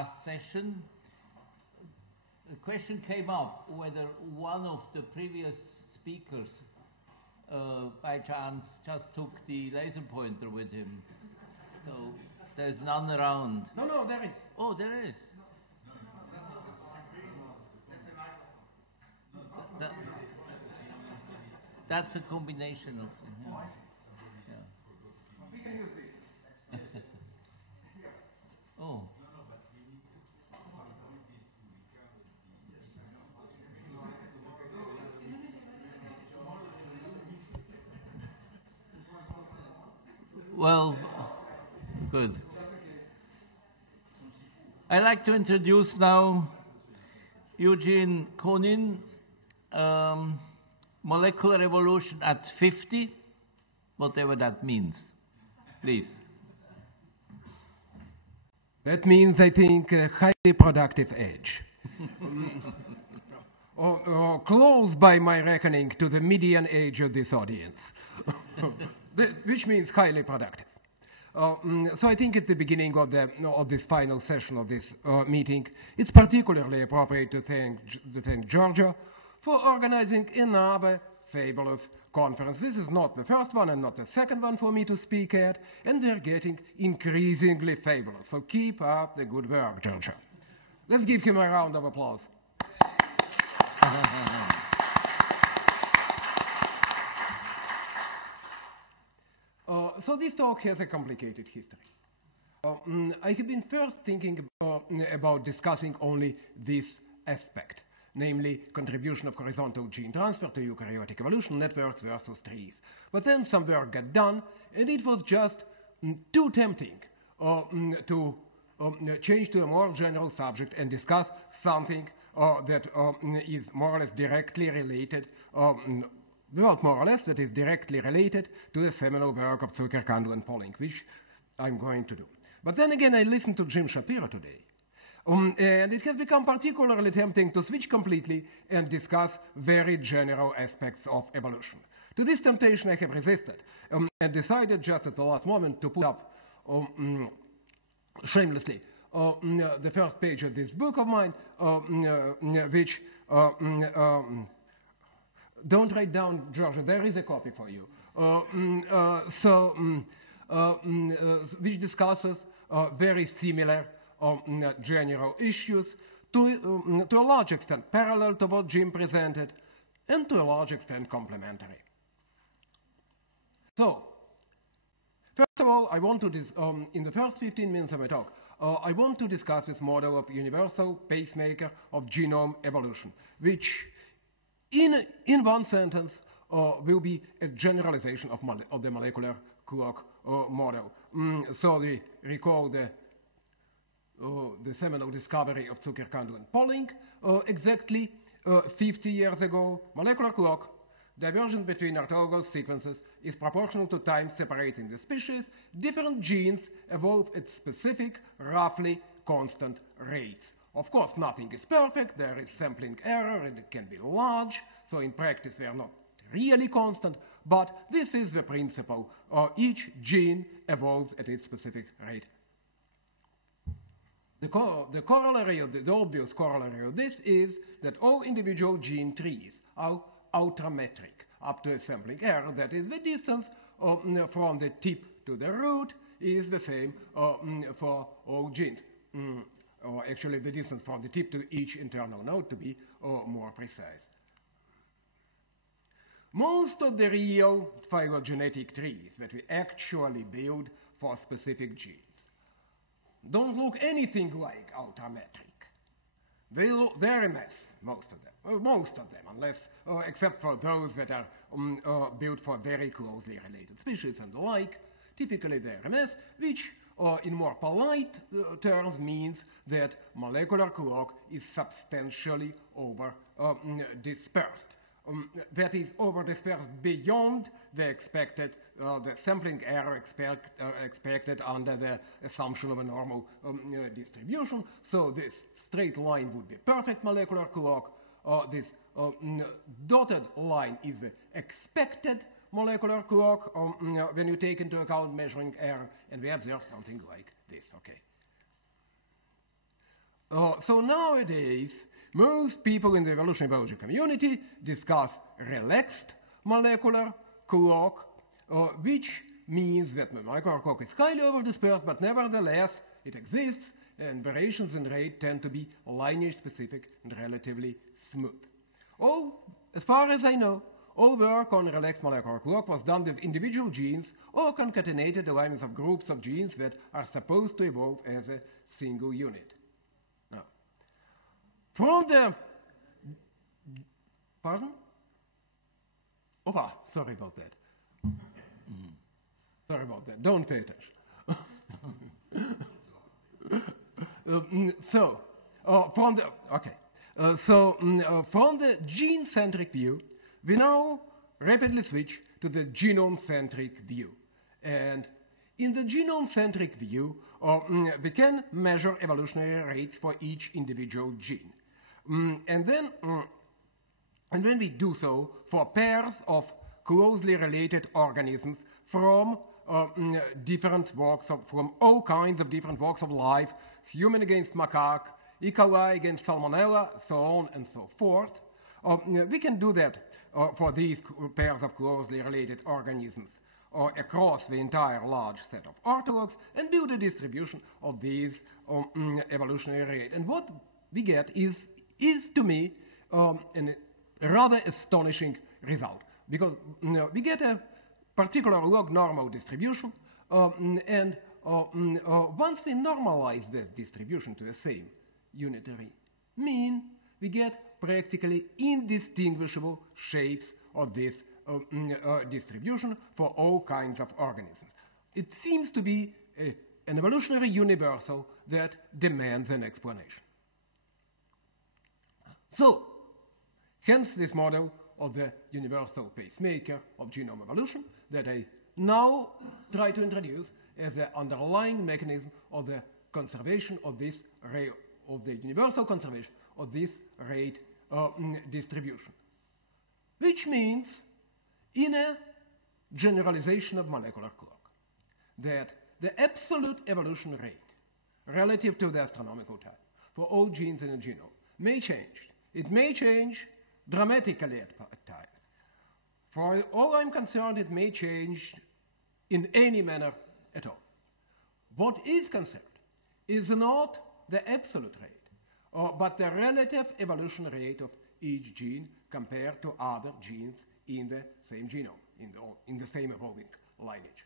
last session, the question came up whether one of the previous speakers, by chance, just took the laser pointer with him. So there's none around. No, there is. Oh, there is. That's a combination of. Yeah. We can use this. Oh. Well, good. I'd like to introduce now Eugene Koonin, molecular evolution at 50, whatever that means. Please. That means, I think, a highly productive age. or close by my reckoning to the median age of this audience, which means highly productive. So I think at the beginning of this final session of this meeting, it's particularly appropriate to thank Giorgio for organizing another fabulous conference. This is not the first one and not the second one for me to speak at, and they're getting increasingly fabulous. So keep up the good work, Giorgio. Let's give him a round of applause. So this talk has a complicated history. I have been first thinking about discussing only this aspect, namely contribution of horizontal gene transfer to eukaryotic evolution networks versus trees. But then some work got done, and it was just too tempting to change to a more general subject and discuss something that is more or less directly related, that is directly related to the seminal work of Zuckerkandl and Pauling, which I'm going to do. But then again, I listened to Jim Shapiro today, and it has become particularly tempting to switch completely and discuss very general aspects of evolution. To this temptation I have resisted, and decided just at the last moment to put up, shamelessly, the first page of this book of mine, which, don't write down, Georgia, there is a copy for you, which discusses very similar general issues, to a large extent parallel to what Jim presented, and to a large extent complementary. So, first of all, I want to, in the first 15 minutes of my talk, I want to discuss this model of universal pacemaker of genome evolution, which in one sentence will be a generalization of the molecular clock model. So we recall the seminal discovery of Zuckerkandl and Pauling exactly 50 years ago. Molecular clock, divergence between orthogonal sequences is proportional to time separating the species. Different genes evolve at specific, roughly constant rates. Of course, nothing is perfect. There is sampling error, and it can be large. So in practice, they are not really constant. But this is the principle. Each gene evolves at its specific rate. The corollary of the obvious corollary of this is that all individual gene trees are ultrametric up to a sampling error. That is, the distance from the tip to the root is the same for all genes. Or actually, the distance from the tip to each internal node, to be more precise. Most of the real phylogenetic trees that we actually build for specific genes don't look anything like ultrametric. They're a mess, most of them, unless, except for those that are built for very closely related species and the like. Typically, they're a mess, which in more polite terms means that molecular clock is substantially over-dispersed. That is over-dispersed beyond the expected, the sampling error expected under the assumption of a normal distribution. So this straight line would be perfect molecular clock. This dotted line is the expected molecular clock when you take into account measuring error, and we observe something like this, okay. So nowadays, most people in the evolutionary biology community discuss relaxed molecular clock, which means that the molecular clock is highly overdispersed, but nevertheless it exists, and variations in rate tend to be lineage specific and relatively smooth. As far as I know, all work on relaxed molecular clock was done with individual genes or concatenated alignments of groups of genes that are supposed to evolve as a single unit. Now, from the... Pardon? Sorry about that. Sorry about that. Don't pay attention. From the gene-centric view, we now rapidly switch to the genome-centric view. And in the genome-centric view, we can measure evolutionary rates for each individual gene. And when we do so for pairs of closely related organisms from from all kinds of different walks of life, human against macaque, E. coli against salmonella, so on and so forth, we can do that for these pairs of closely related organisms across the entire large set of orthologs and build a distribution of these evolutionary rate. And what we get is to me a rather astonishing result, because we get a particular log normal distribution, and once we normalize this distribution to the same unitary mean, we get practically indistinguishable shapes of this distribution for all kinds of organisms. It seems to be an evolutionary universal that demands an explanation. So, hence this model of the universal pacemaker of genome evolution that I now try to introduce as the underlying mechanism of the conservation of this rate, of the universal conservation of this rate distribution. Which means, in a generalization of molecular clock, that the absolute evolution rate relative to the astronomical time for all genes in a genome may change. It may change dramatically at times. For all I'm concerned, it may change in any manner at all. What is concerned is not the absolute rate, but the relative evolution rate of each gene compared to other genes in the same genome, in the same evolving lineage.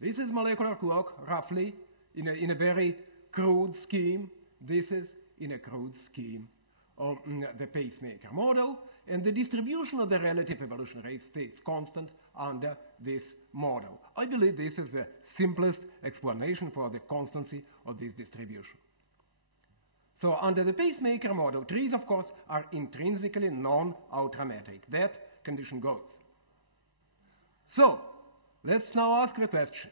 This is molecular clock, roughly, in a very crude scheme. This is, in a crude scheme, the pacemaker model, and the distribution of the relative evolution rate stays constant under this model. I believe this is the simplest explanation for the constancy of this distribution. So under the pacemaker model, trees, of course, are intrinsically non-ultrametric. That condition goes. So, let's now ask the question,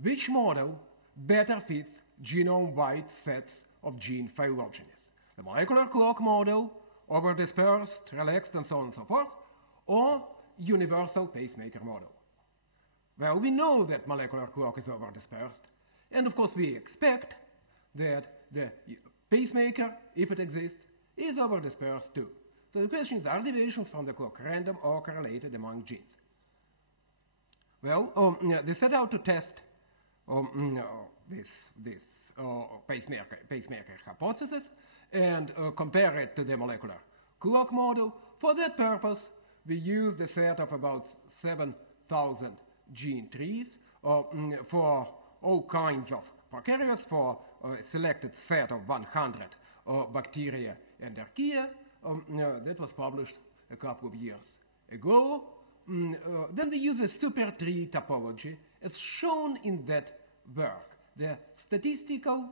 which model better fits genome-wide sets of gene phylogenies? The molecular clock model, overdispersed, relaxed, and so on and so forth, or universal pacemaker model? Well, we know that molecular clock is overdispersed, and of course we expect that the pacemaker, if it exists, is overdispersed too. So the question is, are deviations from the clock random or correlated among genes? Well, they set out to test this pacemaker hypothesis and compare it to the molecular clock model. For that purpose, we used a set of about 7,000 gene trees for all kinds of prokaryotes, for a selected set of 100 bacteria and archaea. That was published a couple of years ago. Then we use a super tree topology as shown in that work. The statistical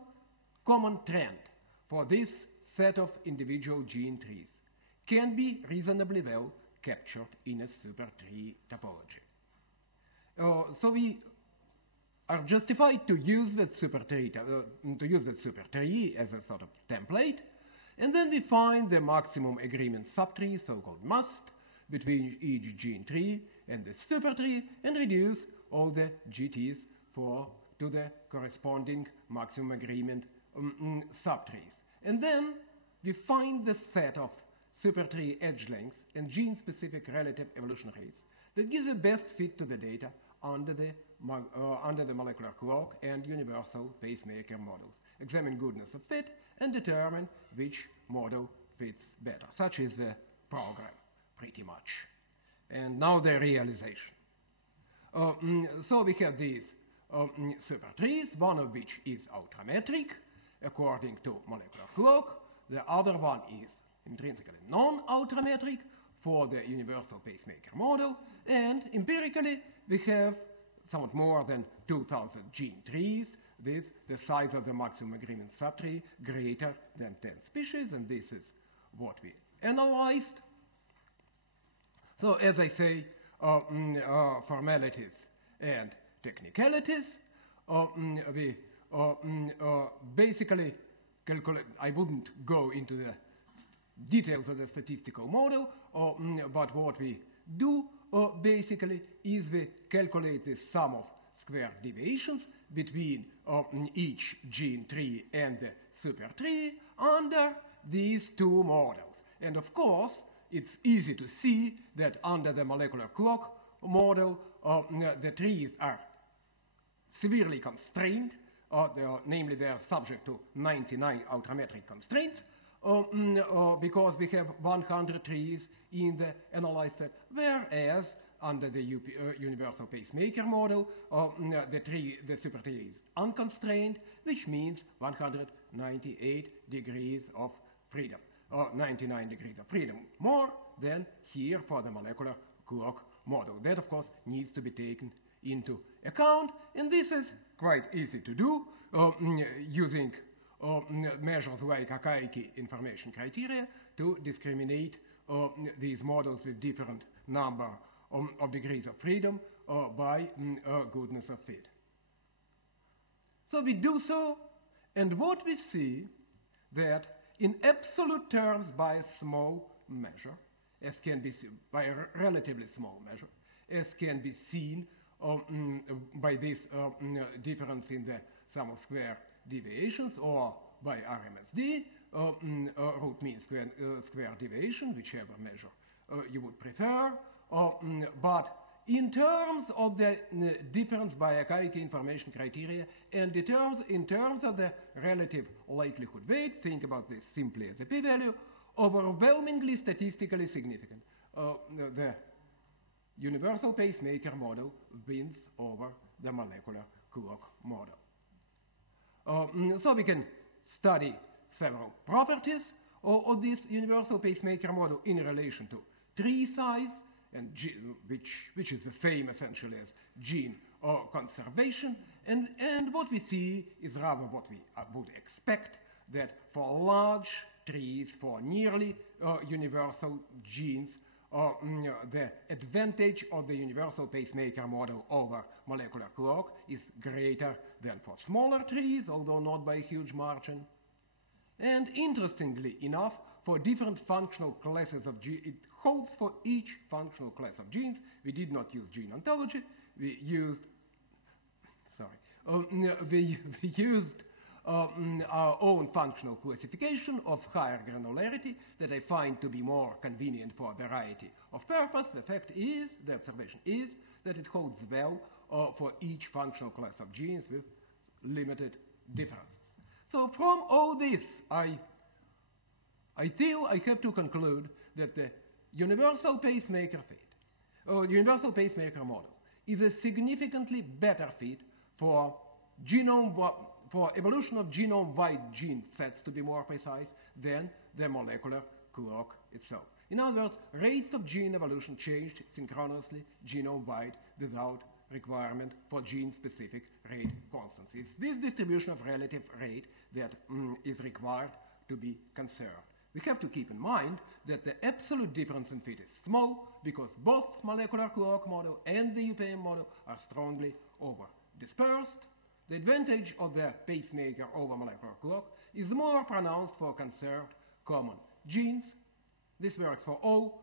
common trend for this set of individual gene trees can be reasonably well captured in a super tree topology. So we are justified to use that super tree as a sort of template, and then we find the maximum agreement subtree, so-called must, between each gene tree and the super tree, and reduce all the GTs to the corresponding maximum agreement subtrees. And then we find the set of supertree edge lengths and gene-specific relative evolution rates that gives the best fit to the data under the molecular clock and universal pacemaker models. Examine goodness of fit and determine which model fits better. Such is the program, pretty much. And now the realization. So we have these supertrees, one of which is ultrametric, according to molecular clock. The other one is intrinsically non-ultrametric for the universal pacemaker model. And empirically, we have somewhat more than 2,000 gene trees with the size of the maximum agreement subtree greater than 10 species, and this is what we analyzed. So, as I say, formalities and technicalities, we basically calculate. I wouldn't go into the details of the statistical model, but what we do basically is we calculate the sum of square deviations between each gene tree and the super tree under these two models. And of course, it's easy to see that under the molecular clock model, the trees are severely constrained, namely they are subject to 99 ultrametric constraints, because we have 100 trees in the analyzed set, whereas under the universal pacemaker model, the super tree is unconstrained, which means 198 degrees of freedom, or 99 degrees of freedom, more than here for the molecular clock model. That, of course, needs to be taken into account, and this is quite easy to do using measures like Akaike information criteria to discriminate these models with different number of degrees of freedom by goodness of fit. So we do so, and what we see that in absolute terms by a small measure, as can be seen by a relatively small measure, as can be seen by this difference in the sum of square deviations, or by RMSD, root mean square deviation, whichever measure you would prefer. But in terms of the difference by Akaike information criteria, and in terms of the relative likelihood weight, think about this simply as a p-value, overwhelmingly statistically significant. The universal pacemaker model wins over the molecular clock model. So we can study several properties of this universal pacemaker model in relation to tree size, and which is the same essentially as gene conservation. And what we see is rather what we would expect, that for large trees, for nearly universal genes, the advantage of the universal pacemaker model over molecular clock is greater than for smaller trees, although not by a huge margin. And interestingly enough, for different functional classes of genes, it holds for each functional class of genes. We did not use gene ontology. We used, our own functional classification of higher granularity that I find to be more convenient for a variety of purpose. The observation is that it holds well for each functional class of genes with limited differences. So from all this, I feel I have to conclude that the universal pacemaker universal pacemaker model is a significantly better fit for evolution of genome-wide gene sets, to be more precise, than the molecular clock itself. In other words, rates of gene evolution changed synchronously genome-wide without requirement for gene-specific rate constants. It's this distribution of relative rate that is required to be conserved. We have to keep in mind that the absolute difference in fit is small because both molecular clock model and the UPM model are strongly over-dispersed. The advantage of the pacemaker over molecular clock is more pronounced for conserved common genes. This works for all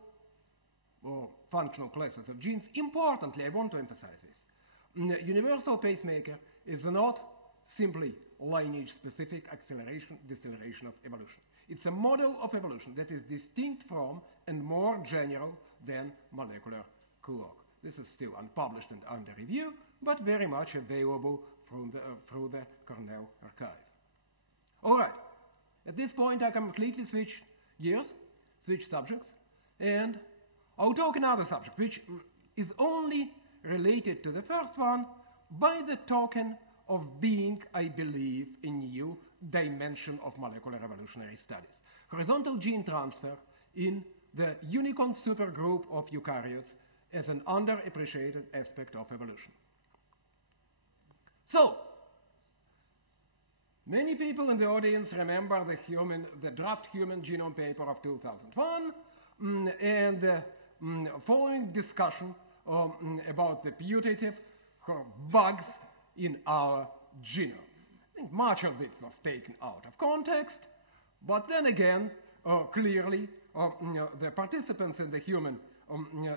functional classes of genes. Importantly, I want to emphasize this. Universal pacemaker is not simply lineage-specific acceleration, deceleration of evolution. It's a model of evolution that is distinct from and more general than molecular clock. This is still unpublished and under review, but very much available through the Cornell archive. All right. At this point, I completely switch gears, switch subjects, and I'll talk another subject, which is only related to the first one by the token of being, I believe, a new dimension of molecular evolutionary studies. Horizontal gene transfer in the Unikonts supergroup of eukaryotes as an underappreciated aspect of evolution. So, many people in the audience remember the draft human genome paper of 2001 and the following discussion about the putative bugs in our genome. I think much of this was taken out of context, but then again, clearly, the participants in the human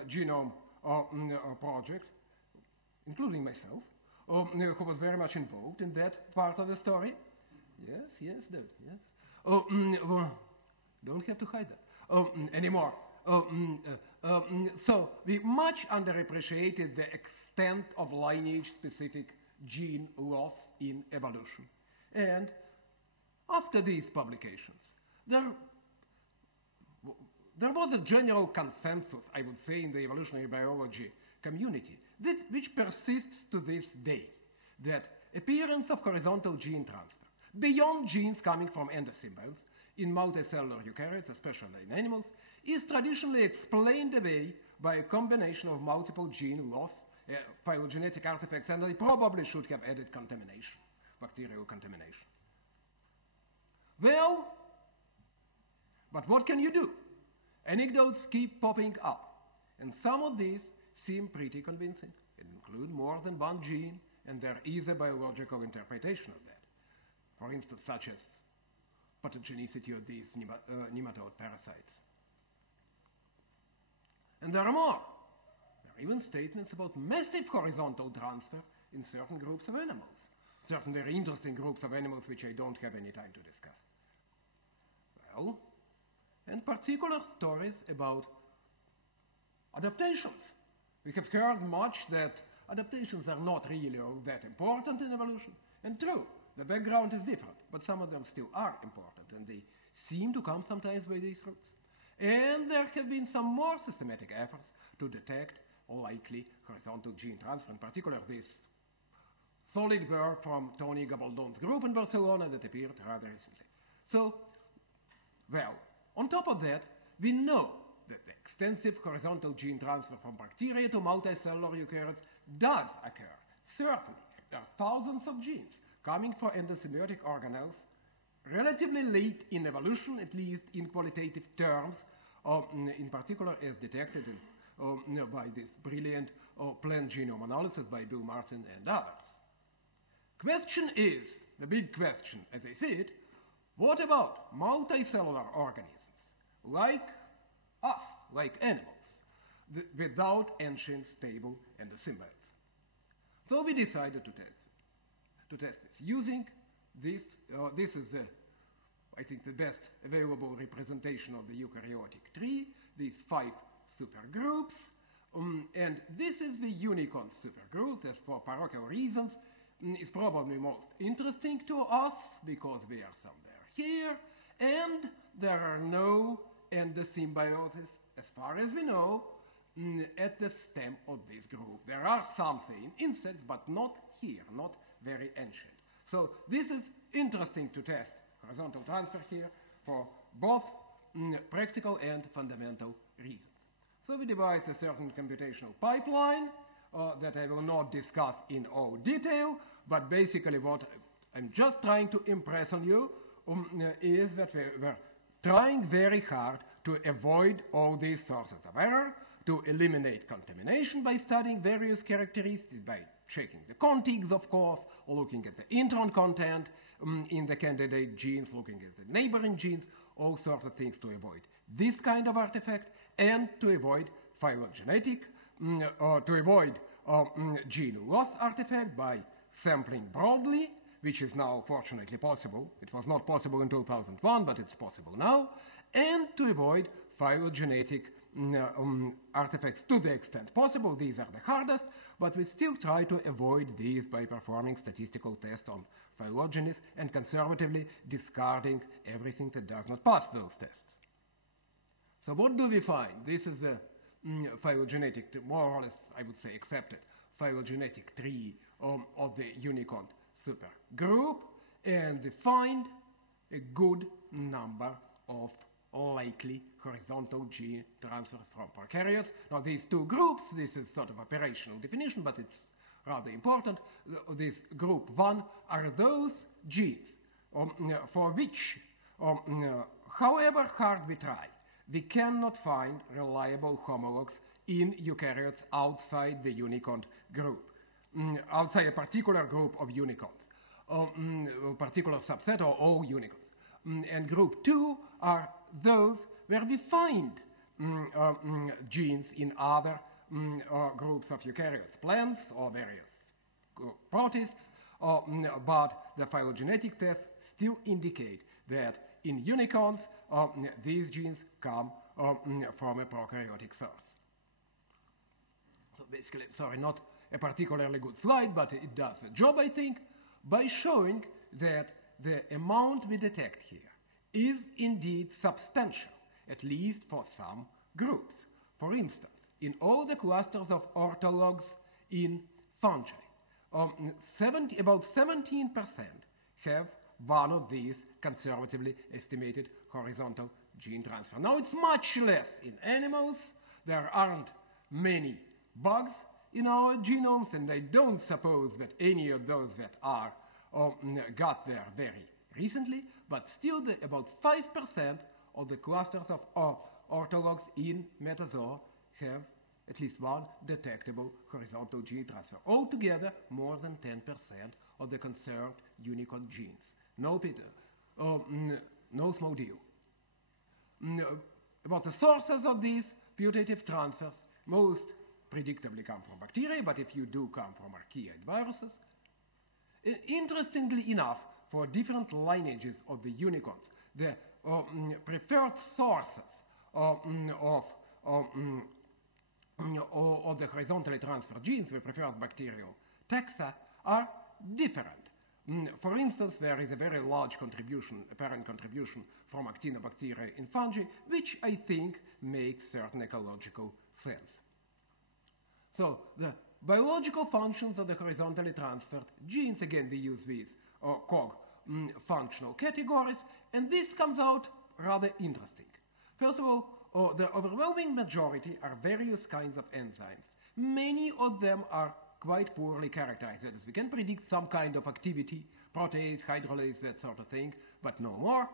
genome project, including myself, who was very much involved in that part of the story. Yes, dude, yes. Don't have to hide that anymore. So we much underappreciated the extent of lineage-specific gene loss in evolution. And after these publications, there was a general consensus, I would say, in the evolutionary biology community, which persists to this day, that appearance of horizontal gene transfer beyond genes coming from endosymbionts in multicellular eukaryotes, especially in animals, is traditionally explained away by a combination of multiple gene loss, phylogenetic artifacts, and I probably should have added contamination, bacterial contamination. Well, but what can you do? Anecdotes keep popping up, and some of these seem pretty convincing. It includes more than one gene, and there is a biological interpretation of that. For instance, such as pathogenicity of these nematode parasites. And there are more. There are even statements about massive horizontal transfer in certain groups of animals. Certain very interesting groups of animals which I don't have any time to discuss. Well, and particular stories about adaptations. We have heard much that adaptations are not really all that important in evolution. And true, the background is different, but some of them still are important, and they seem to come sometimes by these roots. And there have been some more systematic efforts to detect likely horizontal gene transfer, in particular this solid work from Tony Gabaldon's group in Barcelona that appeared rather recently. So, well, on top of that, we know that the extensive horizontal gene transfer from bacteria to multicellular eukaryotes does occur. Certainly, there are thousands of genes coming from endosymbiotic organelles relatively late in evolution, at least in qualitative terms, in particular as detected by this brilliant plant genome analysis by Bill Martin and others. Question is, the big question as I see it, what about multicellular organisms like us, like animals, without ancient stable endosymbionts? So we decided to test this using this. This is I think the best available representation of the eukaryotic tree, these 5 supergroups, and this is the Unikonts supergroup, as for parochial reasons, is probably most interesting to us because we are somewhere here, and there are no endosymbiosis, as far as we know, at the stem of this group. There are some, say, in insects, but not here, not very ancient. So this is interesting to test horizontal transfer here for both practical and fundamental reasons. So we devised a certain computational pipeline that I will not discuss in all detail, but basically what I'm just trying to impress on you is that we're trying very hard to avoid all these sources of error, to eliminate contamination by studying various characteristics, by checking the contigs, of course, or looking at the intron content in the candidate genes, looking at the neighboring genes, all sorts of things to avoid this kind of artifact, and to avoid phylogenetic, or to avoid gene loss artifact by sampling broadly which is now fortunately possible. It was not possible in 2001, but it's possible now, and to avoid phylogenetic artifacts to the extent possible. These are the hardest, but we still try to avoid these by performing statistical tests on phylogenies and conservatively discarding everything that does not pass those tests. So what do we find? This is the phylogenetic, more or less, I would say, accepted phylogenetic tree of the Unikonts supergroup, and we find a good number of likely horizontal gene transfers from prokaryotes. Now, these two groups, this is sort of operational definition, but it's rather important. This group 1 are those genes for which, however hard we try, we cannot find reliable homologs in eukaryotes outside the Unikont group, outside a particular group of Unikonts, a particular subset or all Unikonts. And group 2 are those where we find genes in other groups of eukaryotes, plants or various protists, but the phylogenetic tests still indicate that in Unikonts these genes come from a prokaryotic source. So basically, sorry, not a particularly good slide, but it does the job, I think, by showing that the amount we detect here is indeed substantial, at least for some groups. For instance, in all the clusters of orthologs in fungi, about 17% have one of these conservatively estimated horizontal gene transfer. Now, it's much less in animals. There aren't many bugs in our genomes, and I don't suppose that any of those that are got there very recently, but still about 5% of the clusters of orthologs in metazoa have at least one detectable horizontal gene transfer. Altogether, more than 10% of the conserved Unikont genes. No, Peter, no small deal. About the sources of these putative transfers, most predictably come from bacteria, but if you do come from archaeid viruses. Interestingly enough, for different lineages of the Unikonts, the preferred sources of the horizontally transferred genes, the preferred bacterial taxa, are different. For instance, there is a very large contribution, apparent contribution from actinobacteria in fungi, which I think makes certain ecological sense. So the biological functions of the horizontally transferred genes, again, we use these COG functional categories, and this comes out rather interesting. First of all, the overwhelming majority are various kinds of enzymes. Many of them are quite poorly characterized. That is, we can predict some kind of activity, protease, hydrolase, that sort of thing, but no more.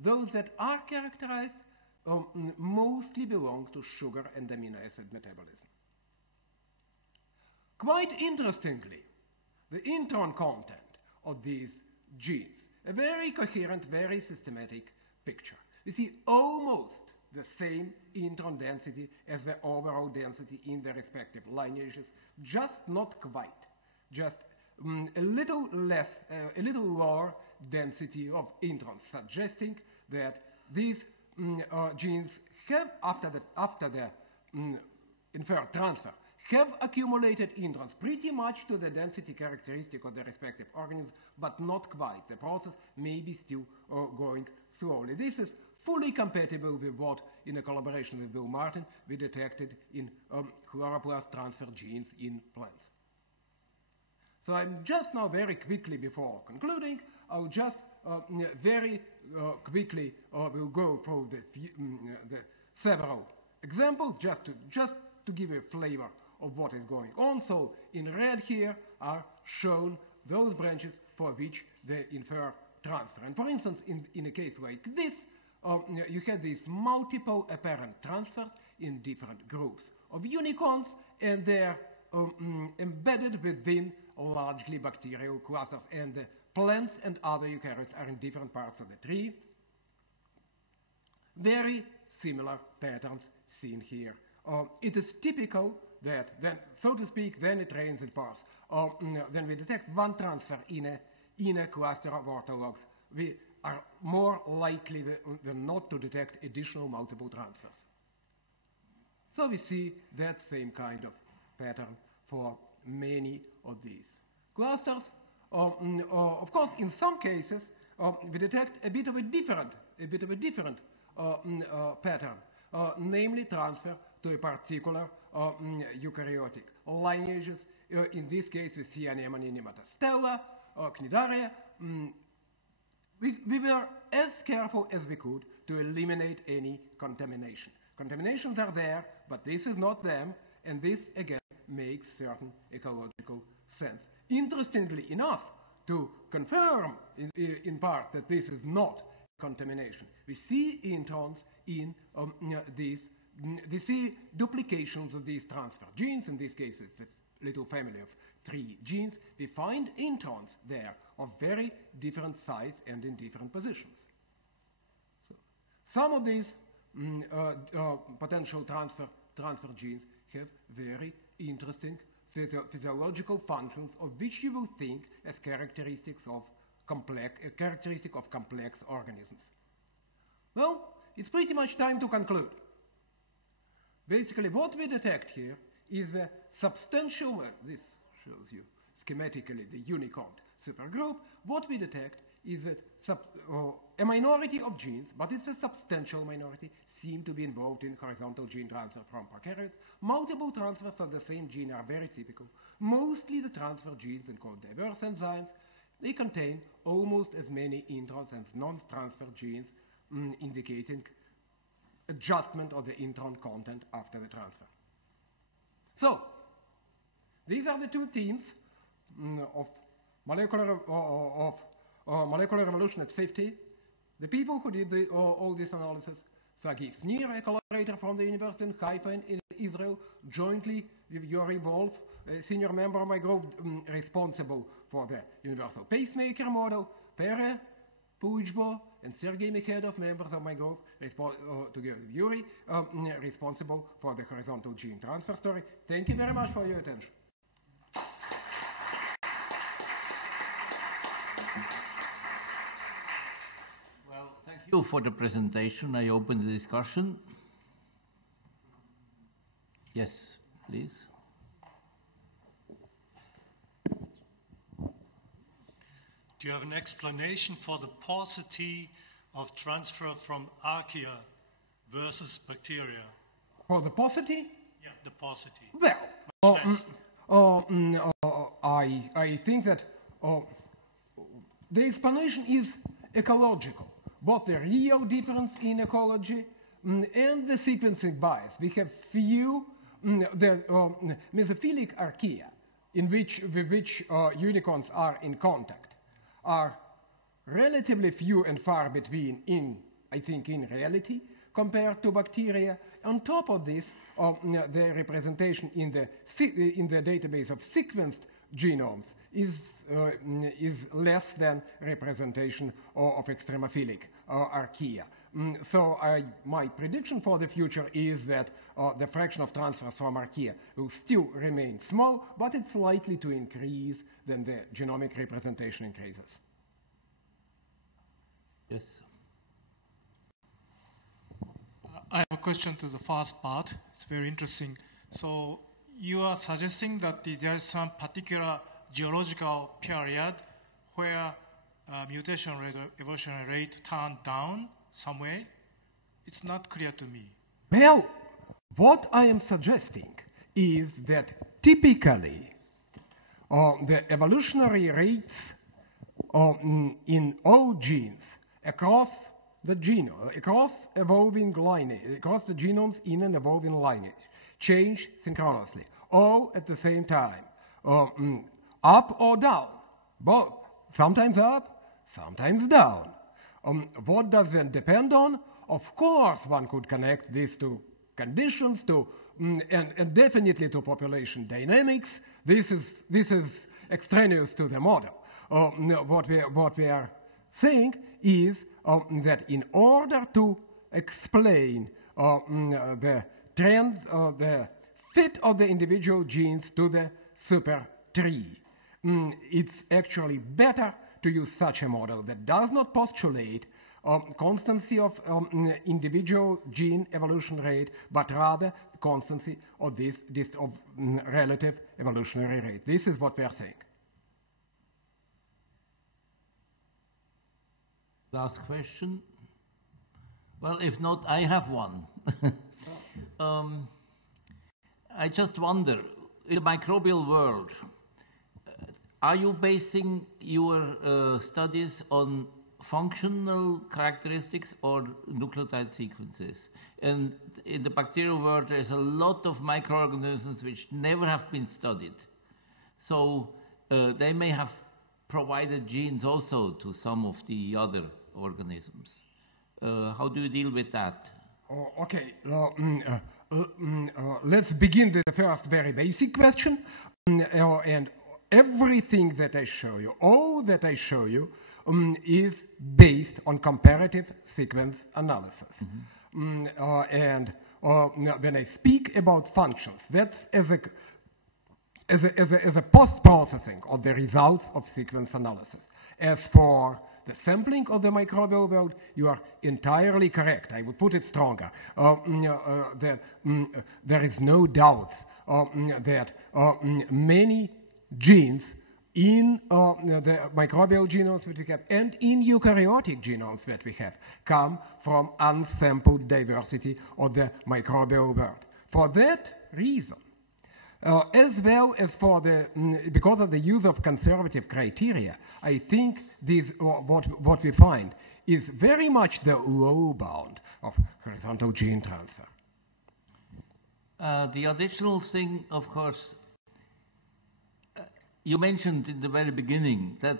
Those that are characterized mostly belong to sugar and amino acid metabolism. Quite interestingly, the intron content of these genes, a very coherent, very systematic picture. You see almost the same intron density as the overall density in the respective lineages, just not quite, just a little less, a little lower density of introns, suggesting that these genes have, after the inferred transfer, have accumulated introns pretty much to the density characteristic of the respective organisms, but not quite. The process may be still going slowly. This is fully compatible with what, in a collaboration with Bill Martin, we detected in chloroplast transfer genes in plants. So I'm just now very quickly, before concluding, I'll just very quickly will go through the several examples just to give a flavor of what is going on. So in red here are shown those branches for which they infer transfer. And for instance, in a case like this, you have these multiple apparent transfers in different groups of Unikonts, and they're embedded within largely bacterial clusters, and the plants and other eukaryotes are in different parts of the tree. Very similar patterns seen here. It is typical that then, so to speak, then it rains, it pours. Then we detect one transfer in in a cluster of orthologs, we are more likely than not to detect additional multiple transfers. So we see that same kind of pattern for many of these clusters. Of course, in some cases, we detect a bit of a different pattern, namely transfer to a particular eukaryotic lineages. In this case, we see anemone nematostella, cnidaria. We were as careful as we could to eliminate any contamination. Contaminations are there, but this is not them, and this again makes certain ecological sense. Interestingly enough, to confirm in part that this is not contamination, we see introns in these. We see duplications of these transfer genes. In this case, it's a little family of 3 genes. We find introns there of very different size and in different positions. So some of these potential transfer genes have very interesting physiological functions of which you will think as characteristics of complex organisms. Well, it's pretty much time to conclude. Basically, what we detect here is a substantial, this shows you schematically the Unikont supergroup. What we detect is that a minority of genes, but it's a substantial minority, seem to be involved in horizontal gene transfer from prokaryotes. Multiple transfers of the same gene are very typical. Mostly the transfer genes encode diverse enzymes. They contain almost as many introns as non-transfer genes, indicating adjustment of the intron content after the transfer. So, these are the 2 themes of molecular evolution at 50. The people who did all this analysis, Sagi Snir, a collaborator from the University in Haifa in Israel, jointly with Yori Wolf, a senior member of my group responsible for the universal pacemaker model, Pere Pujbo and Sergei Mekhedov, members of my group, together with Yuri, responsible for the horizontal gene transfer story. Thank you very much for your attention. Well, thank you for the presentation. I open the discussion. Yes, please. Do you have an explanation for the paucity of transfer from archaea versus bacteria? For the paucity? Yeah, the paucity. Well, I think that the explanation is ecological, both the real difference in ecology and the sequencing bias. We have few the mesophilic archaea with which Unikonts are in contact are relatively few and far between I think in reality compared to bacteria. On top of this, the representation in the database of sequenced genomes is less than representation of extremophilic archaea. So my prediction for the future is that the fraction of transfers from archaea will still remain small, but it's likely to increase then the genomic representation increases. Yes. I have a question to the first part. It's very interesting. So you are suggesting that there is some particular geological period where mutation rate or evolutionary rate turned down some way? It's not clear to me. Well, what I am suggesting is that typically the evolutionary rates in all genes across the genome, across evolving lineage, across the genomes in an evolving lineage, change synchronously, all at the same time, up or down, both, sometimes up, sometimes down. What does that depend on? Of course, one could connect this to conditions, to and definitely to population dynamics. This is extraneous to the model. What we are saying is that in order to explain the trends, the fit of the individual genes to the super tree, it's actually better to use such a model that does not postulate constancy of individual gene evolution rate, but rather constancy of this relative evolutionary rate. This is what we are saying. Last question. Well, if not, I have one. I just wonder, in the microbial world, are you basing your studies on functional characteristics or nucleotide sequences? And in the bacterial world, there's a lot of microorganisms which never have been studied. So they may have provided genes also to some of the other organisms. How do you deal with that? Okay, let's begin with the first very basic question. And everything that I show you, all that I show you, is based on comparative sequence analysis. And when I speak about functions, that's as a post-processing of the results of sequence analysis. As for the sampling of the microbial world, you are entirely correct. I would put it stronger. There is no doubt that many genes in the microbial genomes that we have and in eukaryotic genomes that we have come from unsampled diversity of the microbial world. For that reason, as well as for the, because of the use of conservative criteria, I think this, what we find is very much the low bound of horizontal gene transfer. The additional thing, of course, you mentioned in the very beginning that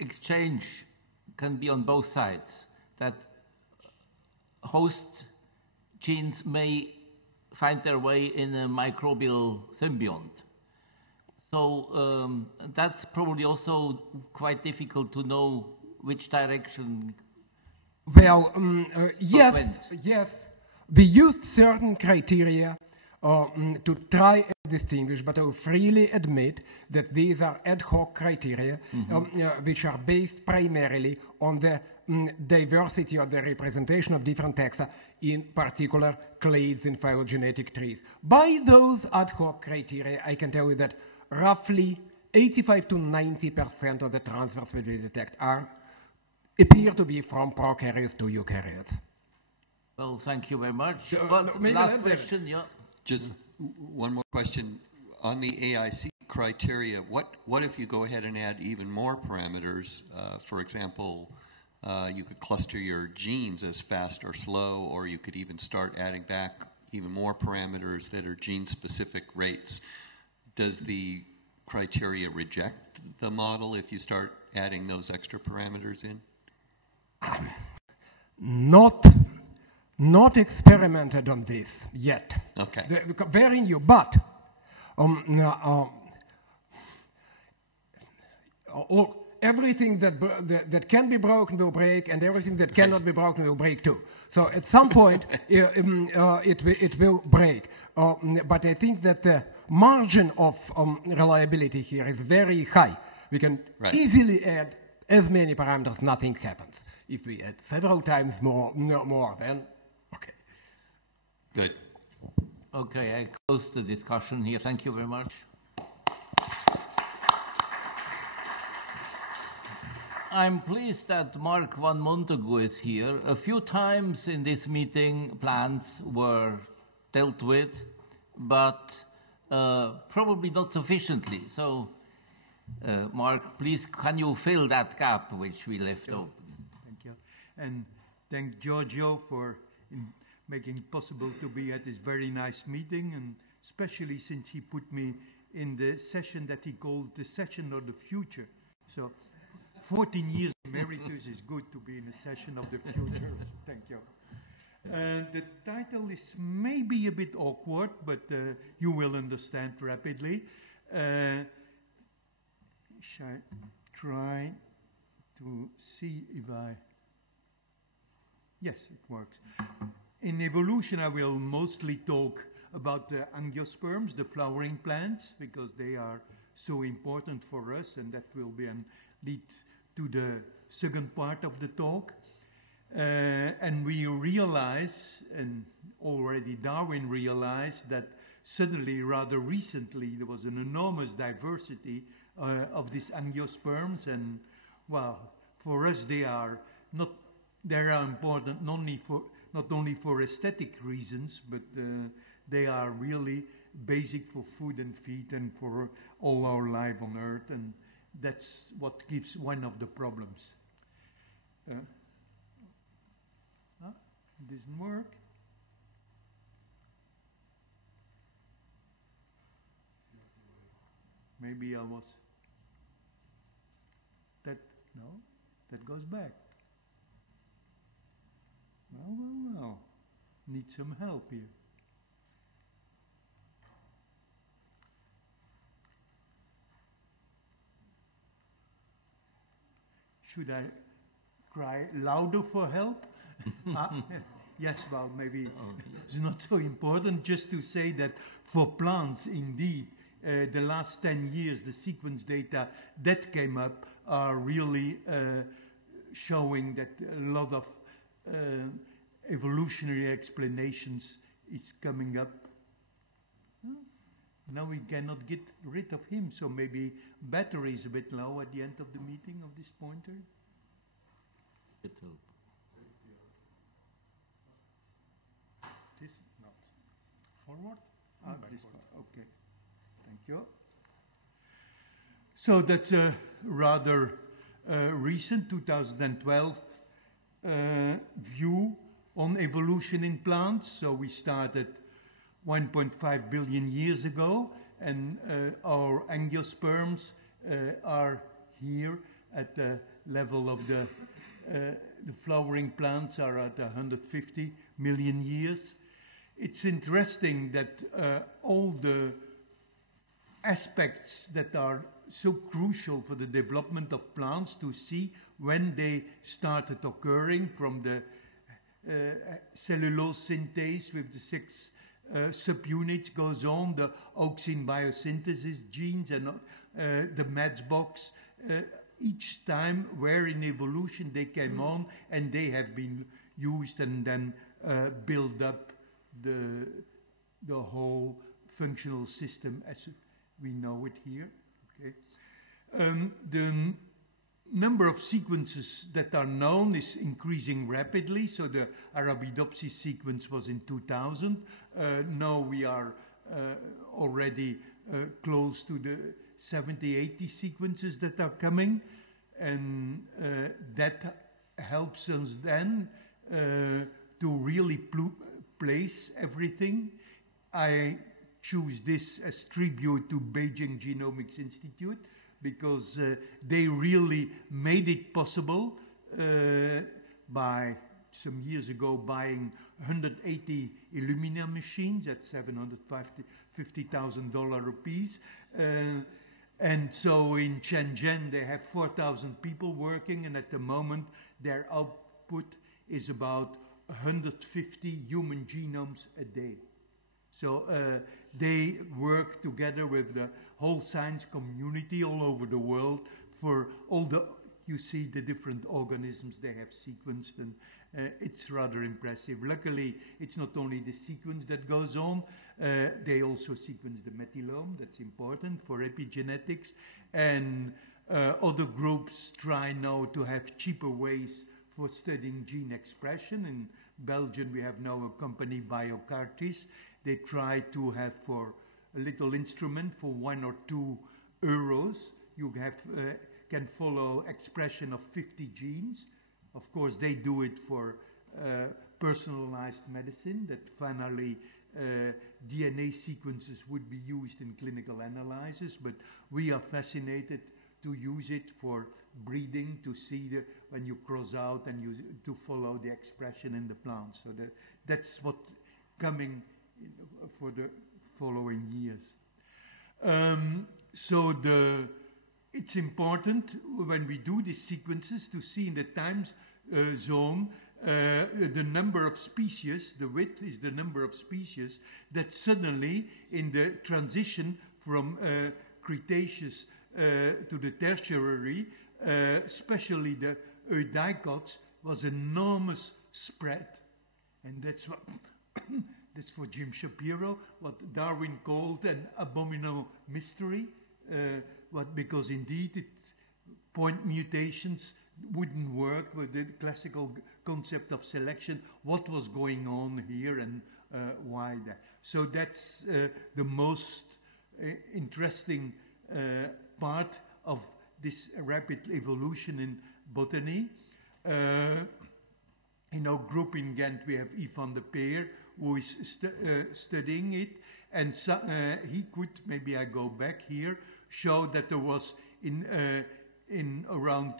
exchange can be on both sides, that host genes may find their way in a microbial symbiont. So that's probably also quite difficult to know which direction. Well, yes, we used certain criteria to try and distinguish, but I will freely admit that these are ad hoc criteria which are based primarily on the diversity of the representation of different taxa in particular clades in phylogenetic trees. By those ad hoc criteria, I can tell you that roughly 85 to 90% of the transfers that we detect appear to be from prokaryotes to eukaryotes. Well, thank you very much. Last question, yeah. Just one more question. On the AIC criteria, what if you go ahead and add even more parameters? For example, you could cluster your genes as fast or slow, or you could even start adding back even more parameters that are gene-specific rates. Does the criteria reject the model if you start adding those extra parameters in? Not experimented on this yet. Okay. Very new, but everything that can be broken will break, and everything that cannot be broken will break too. So at some point, it will break. But I think that the margin of reliability here is very high. We can easily add as many parameters, nothing happens. If we add several times more, then okay. Good. Okay, I close the discussion here. Thank you very much. I'm pleased that Marc van Montagu is here. A few times in this meeting, plants were dealt with, but probably not sufficiently. So, Marc, please, can you fill that gap which we left open? Thank you. And thank Giorgio for making it possible to be at this very nice meeting, and especially since he put me in the session that he called the session of the future. So 14 years emeritus is good to be in a session of the future. Thank you. The title is maybe a bit awkward, but you will understand rapidly. Shall I try to see if I... Yes, it works. In evolution, I will mostly talk about the angiosperms, the flowering plants, because they are so important for us, and that will be a lead to the second part of the talk. And we realize, and already Darwin realized, that suddenly, rather recently, there was an enormous diversity of these angiosperms, and well, for us they are important not only for aesthetic reasons, but they are really basic for food and feed and for all our life on Earth, and that's what gives one of the problems. It doesn't work. Maybe I was. That goes back. Well. Need some help here. Should I cry louder for help? Yes, well, maybe it's not so important. Just to say that for plants, indeed, the last 10 years, the sequence data that came up are really showing that a lot of evolutionary explanations is coming up. Now we cannot get rid of him, so maybe battery is a bit low at the end of the meeting of this pointer. It help. This not forward. This one. Okay, thank you. So that's a rather recent 2012 view on evolution in plants. So we started 1.5 billion years ago, and our angiosperms are here at the level of the flowering plants are at 150 million years. It's interesting that all the aspects that are so crucial for the development of plants to see when they started occurring, from the cellulose synthase with the 6 subunits goes on, the auxin biosynthesis genes, and the matchbox, each time where in evolution they came on, and they have been used and then build up the whole functional system as we know it here. Okay. The number of sequences that are known is increasing rapidly. So the Arabidopsis sequence was in 2000. Now we are already close to the 70, 80 sequences that are coming. And that helps us then to really place everything. I choose this as tribute to Beijing Genomics Institute, because they really made it possible by some years ago buying 180 Illumina machines at $750,000 a piece. And so in Shenzhen they have 4,000 people working, and at the moment their output is about 150 human genomes a day. So they work together with the whole science community all over the world for all the, you see the different organisms they have sequenced, and it's rather impressive. Luckily, it's not only the sequence that goes on, they also sequence the methylome, that's important for epigenetics, and other groups try now to have cheaper ways for studying gene expression. In Belgium we have now a company, BioCartis. They try to have, for a little instrument for 1 or 2 euros, you have can follow expression of 50 genes. Of course, they do it for personalized medicine, that finally DNA sequences would be used in clinical analysis, but we are fascinated to use it for breeding, to see when you cross out and to follow the expression in the plant. So that's what coming for the following years. It's important when we do these sequences to see in the time zone the number of species, the width is the number of species that suddenly in the transition from Cretaceous to the Tertiary especially the eudicots, was enormous spread. And that's what that's for Jim Shapiro, what Darwin called an abominable mystery, because indeed point mutations wouldn't work with the classical concept of selection. What was going on here and why that? So that's the most interesting part of this rapid evolution in botany. In our group in Ghent, we have Yvan de Peer, who is studying it, and he could, maybe I go back here, show that there was in around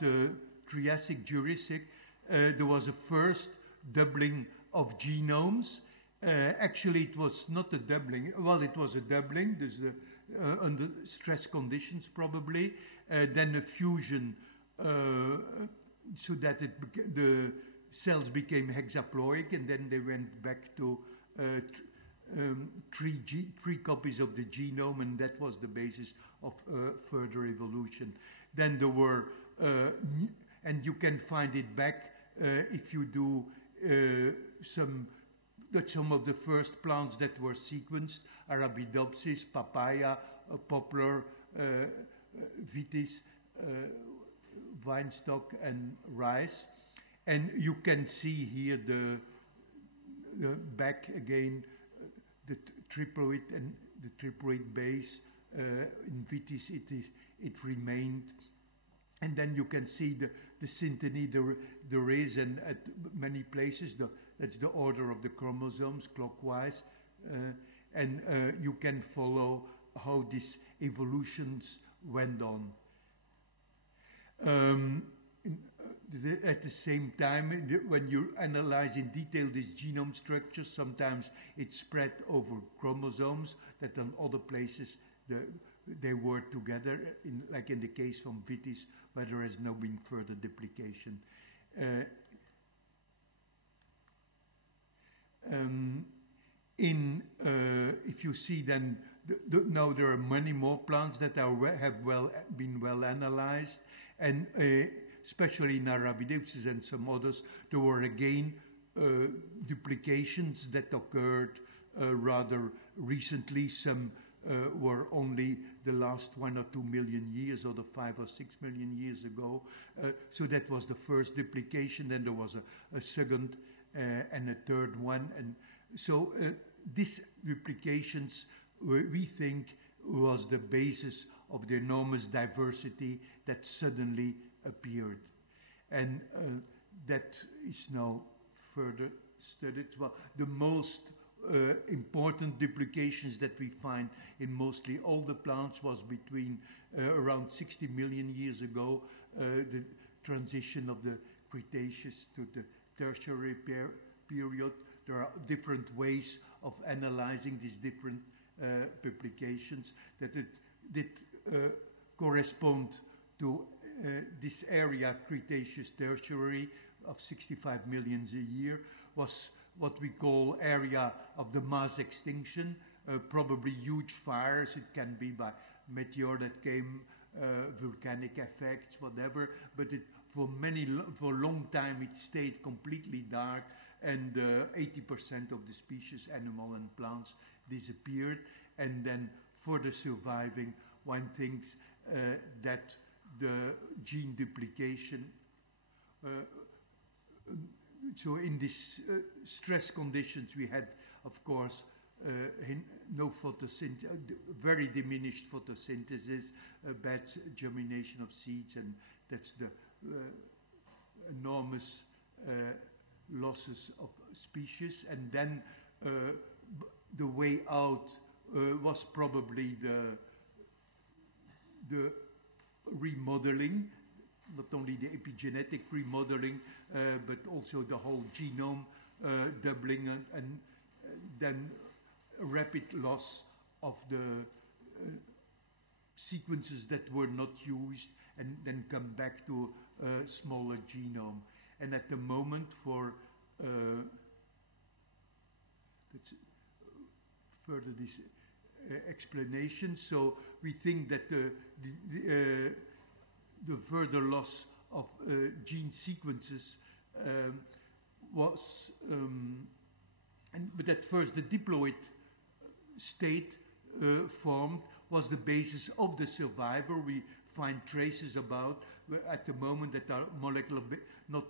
Triassic, Jurassic, there was a first doubling of genomes. Actually, it was not a doubling. Well, it was a doubling. There's under stress conditions, probably. Then a fusion, so that the cells became hexaploic, and then they went back to three copies of the genome, and that was the basis of further evolution. Then there were, and you can find it back if you do some of the first plants that were sequenced: Arabidopsis, papaya, poplar, vitis, vinestock, and rice. And you can see here the back again, the triploid and the triploid base. In vitis, it remained. And then you can see the synteny there is, and at many places that's the order of the chromosomes clockwise, and you can follow how these evolutions went on. At the same time, when you analyze in detail this genome structure, sometimes it's spread over chromosomes that on other places they were together, like in the case from vitis, where there has now been further duplication. If you see then, now there are many more plants that have been well analyzed, and especially in Arabidopsis and some others, there were again duplications that occurred rather recently. Some were only the last 1 or 2 million years, or the 5 or 6 million years ago. So that was the first duplication. Then there was a second and a third one. And so these duplications, we think, was the basis of the enormous diversity that suddenly appeared. And that is now further studied. Well, the most important duplications that we find in mostly all the plants was between around 60 million years ago, the transition of the Cretaceous to the Tertiary period. There are different ways of analyzing these different publications that it did correspond to this area, Cretaceous Tertiary, of 65 million a year, was what we call area of the mass extinction, probably huge fires. It can be by meteor that came, volcanic effects, whatever, but for a long time it stayed completely dark, and 80% of the species, animal and plants, disappeared. And then for the surviving, one thinks that the gene duplication, so in these stress conditions we had, of course, no photosynthesis, very diminished photosynthesis, bad germination of seeds, and that's the enormous losses of species. And then the way out was probably the remodeling, not only the epigenetic remodeling, but also the whole genome doubling, and then a rapid loss of the sequences that were not used, and then come back to a smaller genome. And at the moment, for further this the further loss of gene sequences was, but at first the diploid state formed was the basis of the survivor. We find traces about at the moment that are molecular not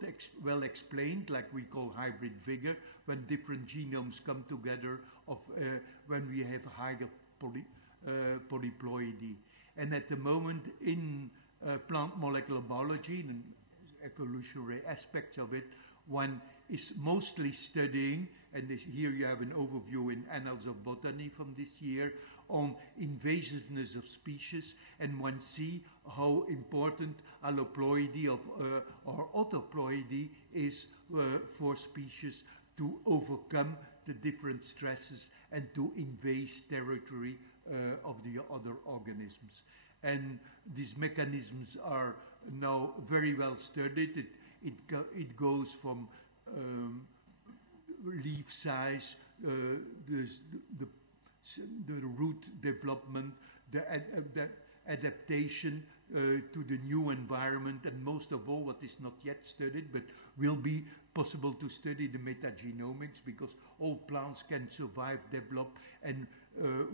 well explained, like we call hybrid vigor, when different genomes come together of when we have higher polyploidy. And at the moment in plant molecular biology and evolutionary aspects of it, one is mostly studying, and here you have an overview in Annals of Botany from this year, on invasiveness of species, and one see how important alloploidy or autoploidy is for species to overcome the different stresses and to invade territory of the other organisms. And these mechanisms are now very well studied. It goes from leaf size, the root development, the adaptation to the new environment, and most of all, what is not yet studied but will be possible to study, the metagenomics, because all plants can survive, develop, and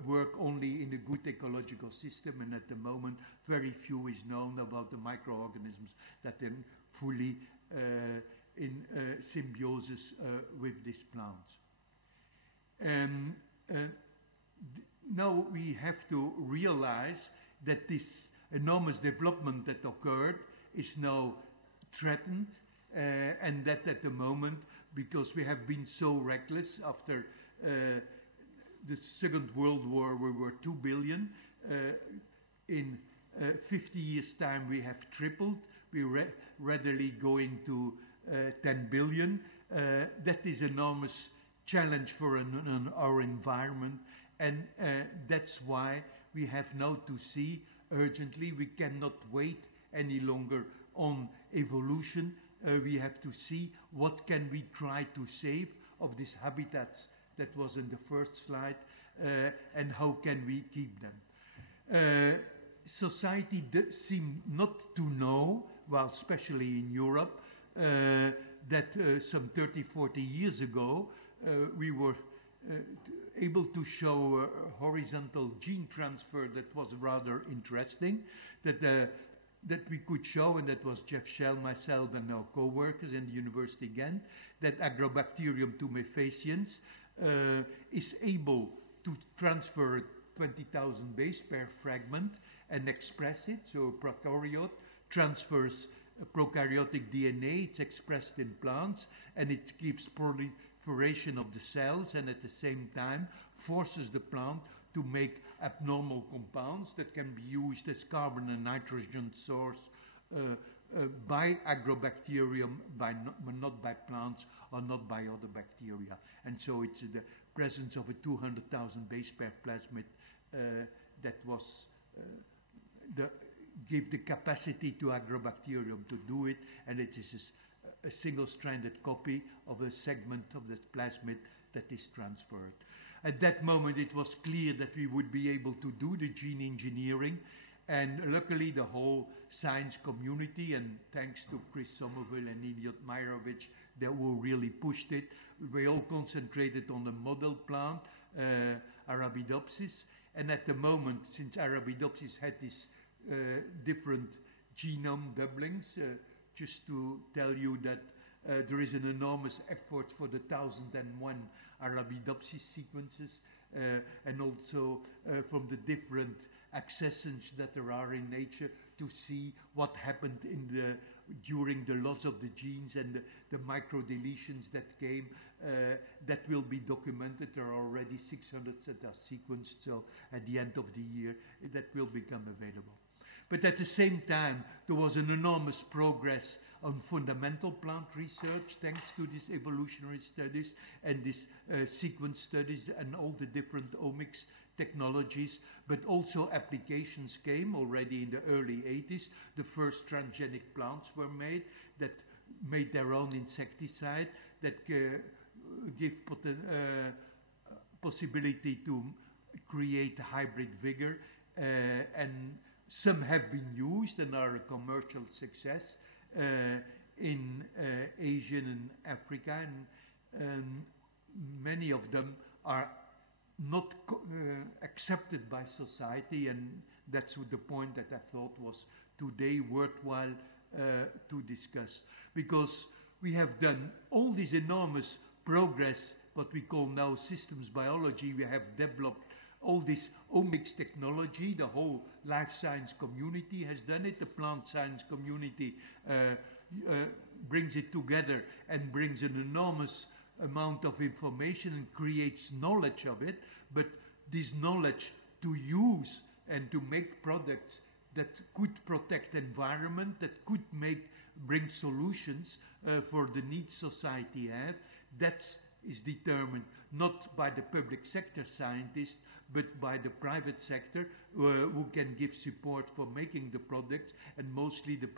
work only in a good ecological system. And at the moment, very few is known about the microorganisms that are fully in symbiosis with these plants. And now we have to realize that this enormous development that occurred is now threatened, and that at the moment, because we have been so reckless after the Second World War, we were 2 billion. In 50 years' time, we have tripled. We're readily going to 10 billion. That is enormous challenge for our environment, and that's why we have now to see urgently. We cannot wait any longer on evolution. We have to see what can we try to save of these habitats that was in the first slide, and how can we keep them. Society seemed not to know, well, especially in Europe, that some 30, 40 years ago, we were able to show horizontal gene transfer that was rather interesting, that we could show, and that was Jeff Shell, myself, and our co-workers in the University Ghent, that Agrobacterium tumefaciens is able to transfer 20,000 base pair fragment and express it. So prokaryote transfers prokaryotic DNA, it's expressed in plants, and it keeps proliferation of the cells, and at the same time forces the plant to make abnormal compounds that can be used as carbon and nitrogen source by Agrobacterium, not by plants or not by other bacteria. And so it's the presence of a 200,000 base pair plasmid that was give the capacity to Agrobacterium to do it, and it is a single-stranded copy of a segment of the plasmid that is transferred. At that moment, it was clear that we would be able to do the gene engineering, and luckily the whole science community, and thanks to Chris Somerville and Idiot Meyrovich, they were really pushed it. We all concentrated on the model plant, Arabidopsis, and at the moment, since Arabidopsis had these different genome doublings, just to tell you that there is an enormous effort for the 1001 Arabidopsis sequences, and also from the different accessions that there are in nature to see what happened during the loss of the genes and the microdeletions that came. That will be documented. There are already 600 that are sequenced, so at the end of the year that will become available. But at the same time, there was an enormous progress on fundamental plant research thanks to these evolutionary studies and these sequence studies and all the different omics technologies, but also applications came already in the early 80s. The first transgenic plants were made that made their own insecticide that give possibility to create hybrid vigor, and some have been used and are a commercial success in Asia and Africa, and many of them are not accepted by society, and that's the point that I thought was today worthwhile to discuss, because we have done all this enormous progress, what we call now systems biology. We have developed all this omics technology. The whole life science community has done it. The plant science community brings it together and brings an enormous amount of information and creates knowledge of it. But this knowledge to use and to make products that could protect environment, that could bring solutions for the needs society have, that is determined not by the public sector scientists, but by the private sector who can give support for making the products, and mostly the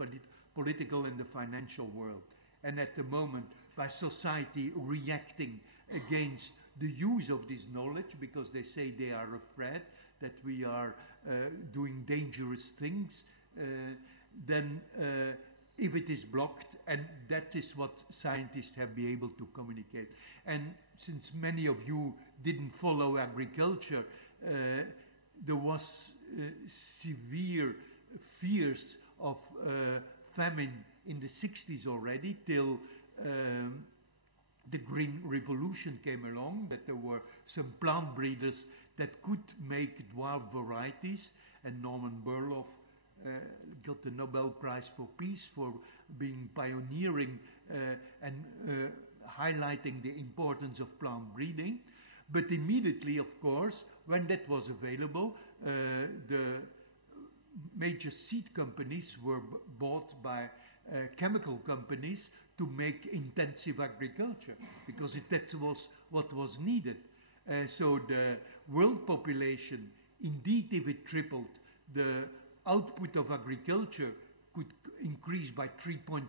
political and the financial world. And at the moment, by society reacting against the use of this knowledge, because they say they are afraid that we are doing dangerous things, then if it is blocked, and that is what scientists have been able to communicate. And since many of you didn't follow agriculture, there was severe fears of famine in the 60s already, till the Green Revolution came along, that there were some plant breeders that could make dwarf varieties, and Norman Borlaug got the Nobel Prize for Peace for being pioneering and highlighting the importance of plant breeding. But immediately, of course, when that was available, the major seed companies were bought by chemical companies to make intensive agriculture, because that was what was needed. So the world population, indeed, if it tripled, the output of agriculture could increase by 3.6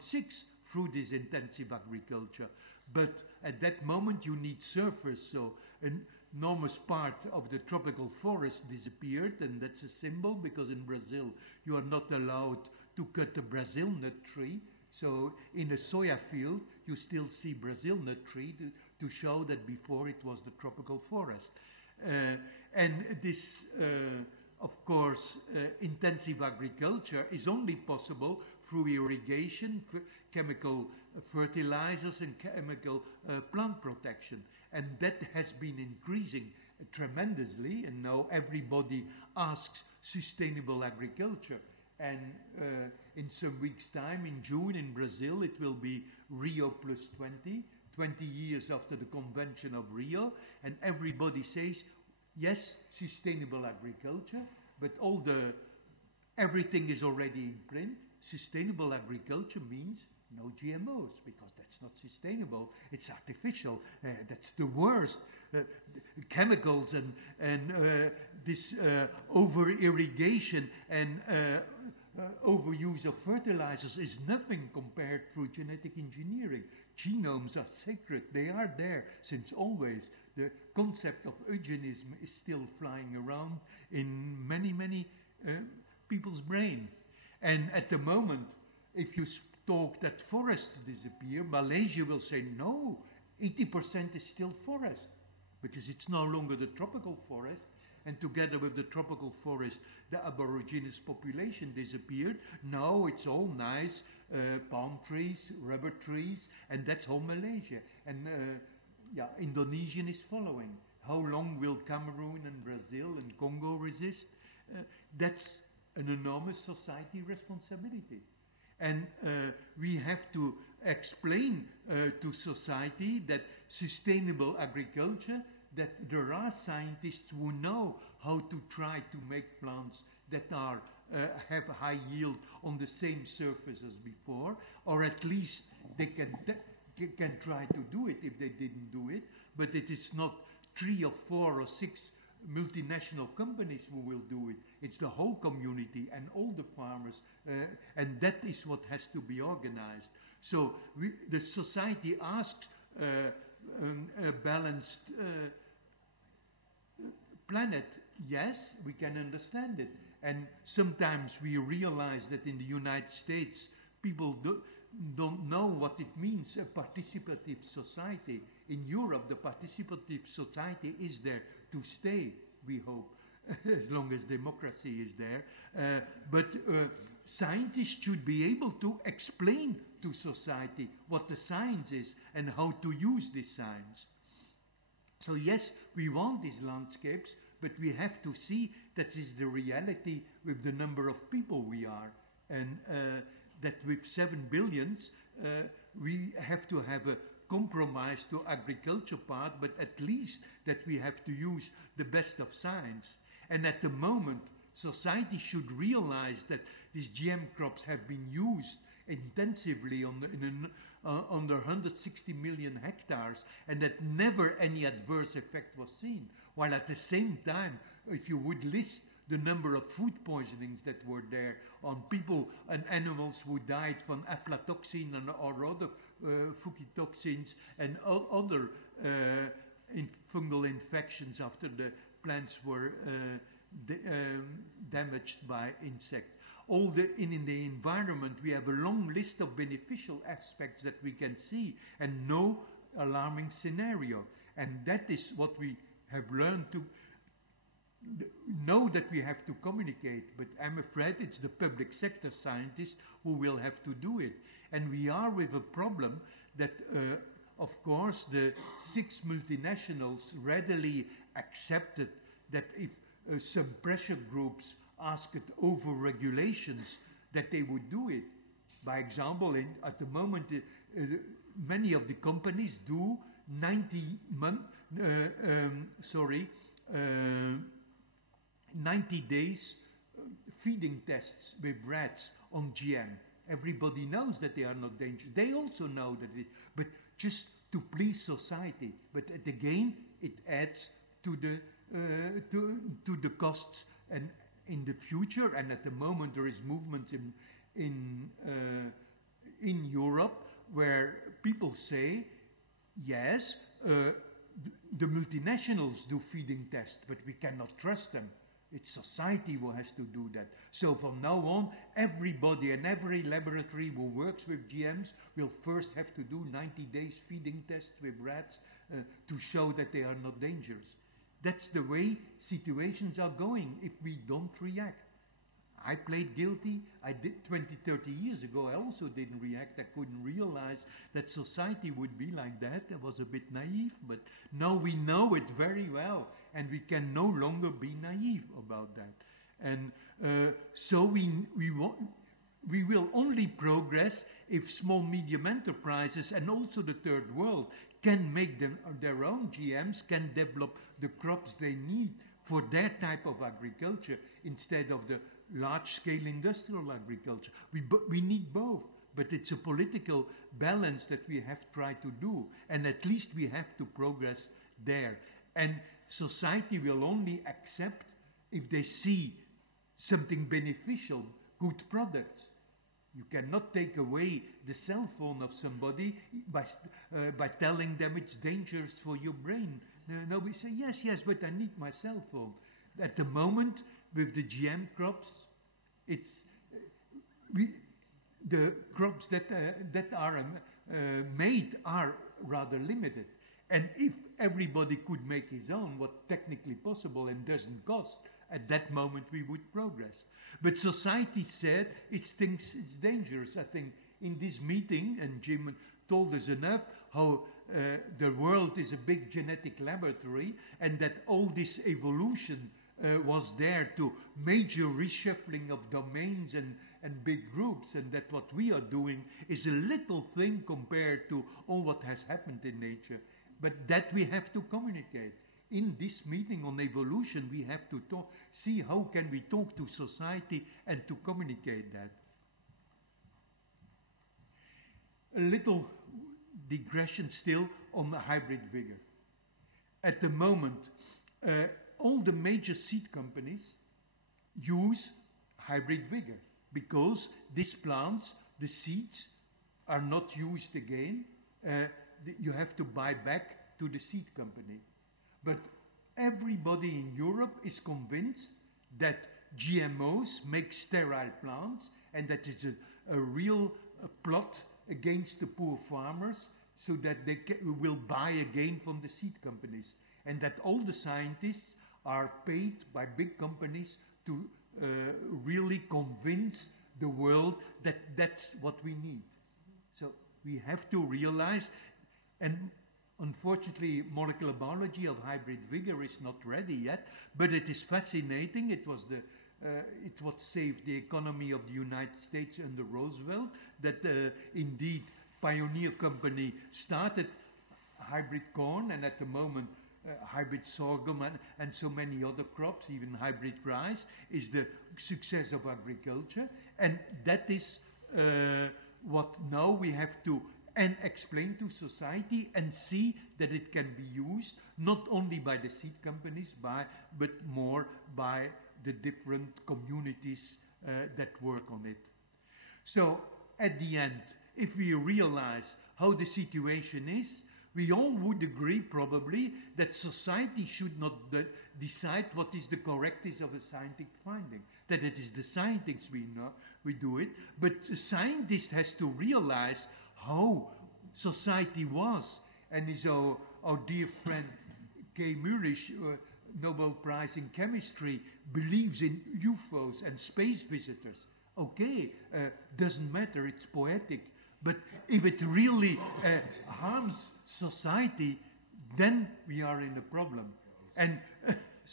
through this intensive agriculture. But at that moment you need surface, so an enormous part of the tropical forest disappeared, and that's a symbol, because in Brazil you are not allowed to cut a Brazil nut tree. So in a soya field you still see Brazil nut tree to show that before it was the tropical forest. And this of course, intensive agriculture is only possible through irrigation, chemical fertilizers, and chemical plant protection. And that has been increasing tremendously, and now everybody asks sustainable agriculture. And in some weeks' time, in June in Brazil, it will be Rio plus 20 years after the convention of Rio, and everybody says, yes, sustainable agriculture, but everything is already in print. Sustainable agriculture means no GMOs, because that's not sustainable. It's artificial. That's the worst. Chemicals and this over-irrigation and overuse of fertilizers is nothing compared to genetic engineering. Genomes are sacred. They are there since always. The concept of eugenicism is still flying around in many, many people's brain. And at the moment, if you talk that forests disappear, Malaysia will say, no, 80% is still forest, because it's no longer the tropical forest. And together with the tropical forest, the aboriginous population disappeared. Now it's all nice palm trees, rubber trees, and that's all Malaysia. And Indonesian is following. How long will Cameroon and Brazil and Congo resist? That's an enormous society responsibility. And we have to explain to society that sustainable agriculture, that there are scientists who know how to try to make plants that are have a high yield on the same surface as before, or at least they can try to do it if they didn't do it, but it is not 3 or 4 or 6 multinational companies who will do it. It's the whole community and all the farmers, and that is what has to be organized. So the society asks a balanced planet. Yes, we can understand it. And sometimes we realize that in the United States, people don't know what it means, a participative society. In Europe, the participative society is there to stay, we hope, as long as democracy is there. But scientists should be able to explain to society what the science is and how to use this science. So yes, we want these landscapes, but we have to see that is the reality with the number of people we are. And that with 7 billion, we have to have a compromise to agriculture part, but at least that we have to use the best of science. And at the moment, society should realize that these GM crops have been used intensively under 160 million hectares, and that never any adverse effect was seen. While at the same time, if you would list the number of food poisonings that were there on people and animals who died from aflatoxin and or other fucotoxins and other fungal infections after the plants were damaged by insects. In the environment, we have a long list of beneficial aspects that we can see and no alarming scenario. And that is what we have learned to know, that we have to communicate. But I'm afraid it's the public sector scientists who will have to do it. And we are with a problem that, of course, the 6 multinationals readily accepted that if some pressure groups asked over regulations, that they would do it. By example, at the moment, many of the companies do 90 days feeding tests with rats on GM. Everybody knows that they are not dangerous. They also know that but just to please society. But again, it adds to the costs. And in the future, and at the moment, there is movement in Europe where people say, yes, the multinationals do feeding tests, but we cannot trust them. It's society who has to do that. So from now on, everybody and every laboratory who works with GMs will first have to do 90 days feeding tests with rats to show that they are not dangerous. That's the way situations are going if we don't react. I played guilty. I did 20, 30 years ago. I also didn't react. I couldn't realize that society would be like that. I was a bit naive, but now we know it very well, and we can no longer be naive about that. And so we will only progress if small, medium enterprises and also the third world can make their own GMs, can develop the crops they need for their type of agriculture instead of the large-scale industrial agriculture. We need both, but it's a political balance that we have tried to do, and at least we have to progress there. And society will only accept if they see something beneficial, good products. You cannot take away the cell phone of somebody by telling them it's dangerous for your brain. No, we say, yes, but I need my cell phone. At the moment, with the GM crops, the crops that are made are rather limited. And if everybody could make his own, what technically possible and doesn't cost, at that moment we would progress. But society said it thinks it's dangerous. I think in this meeting, and Jim told us enough, how the world is a big genetic laboratory, and that all this evolution was there to major reshuffling of domains and big groups, and that what we are doing is a little thing compared to all what has happened in nature. But that we have to communicate. In this meeting on evolution, we have to see how can we talk to society and to communicate that. A little digression still on the hybrid vigor. At the moment, all the major seed companies use hybrid vigor because these plants, the seeds, are not used again. You have to buy back to the seed company. But everybody in Europe is convinced that GMOs make sterile plants, and that is a real plot against the poor farmers, so that they will buy again from the seed companies, and that all the scientists are paid by big companies to really convince the world that that's what we need. So we have to realize, and unfortunately molecular biology of hybrid vigor is not ready yet, but it is fascinating. It was what saved the economy of the United States under Roosevelt, that indeed Pioneer Company started hybrid corn, and at the moment hybrid sorghum and so many other crops, even hybrid rice, is the success of agriculture. And that is what now we have to explain to society and see that it can be used not only by the seed companies, but more by the different communities that work on it. So at the end, if we realize how the situation is, we all would agree probably that society should not decide what is the correctness of a scientific finding, that it is the scientists we do it, but the scientist has to realize how society was. And is our dear friend Kay Murish, Nobel Prize in Chemistry, believes in UFOs and space visitors. Okay, doesn't matter, it's poetic. But if it really harms society, then we are in a problem. And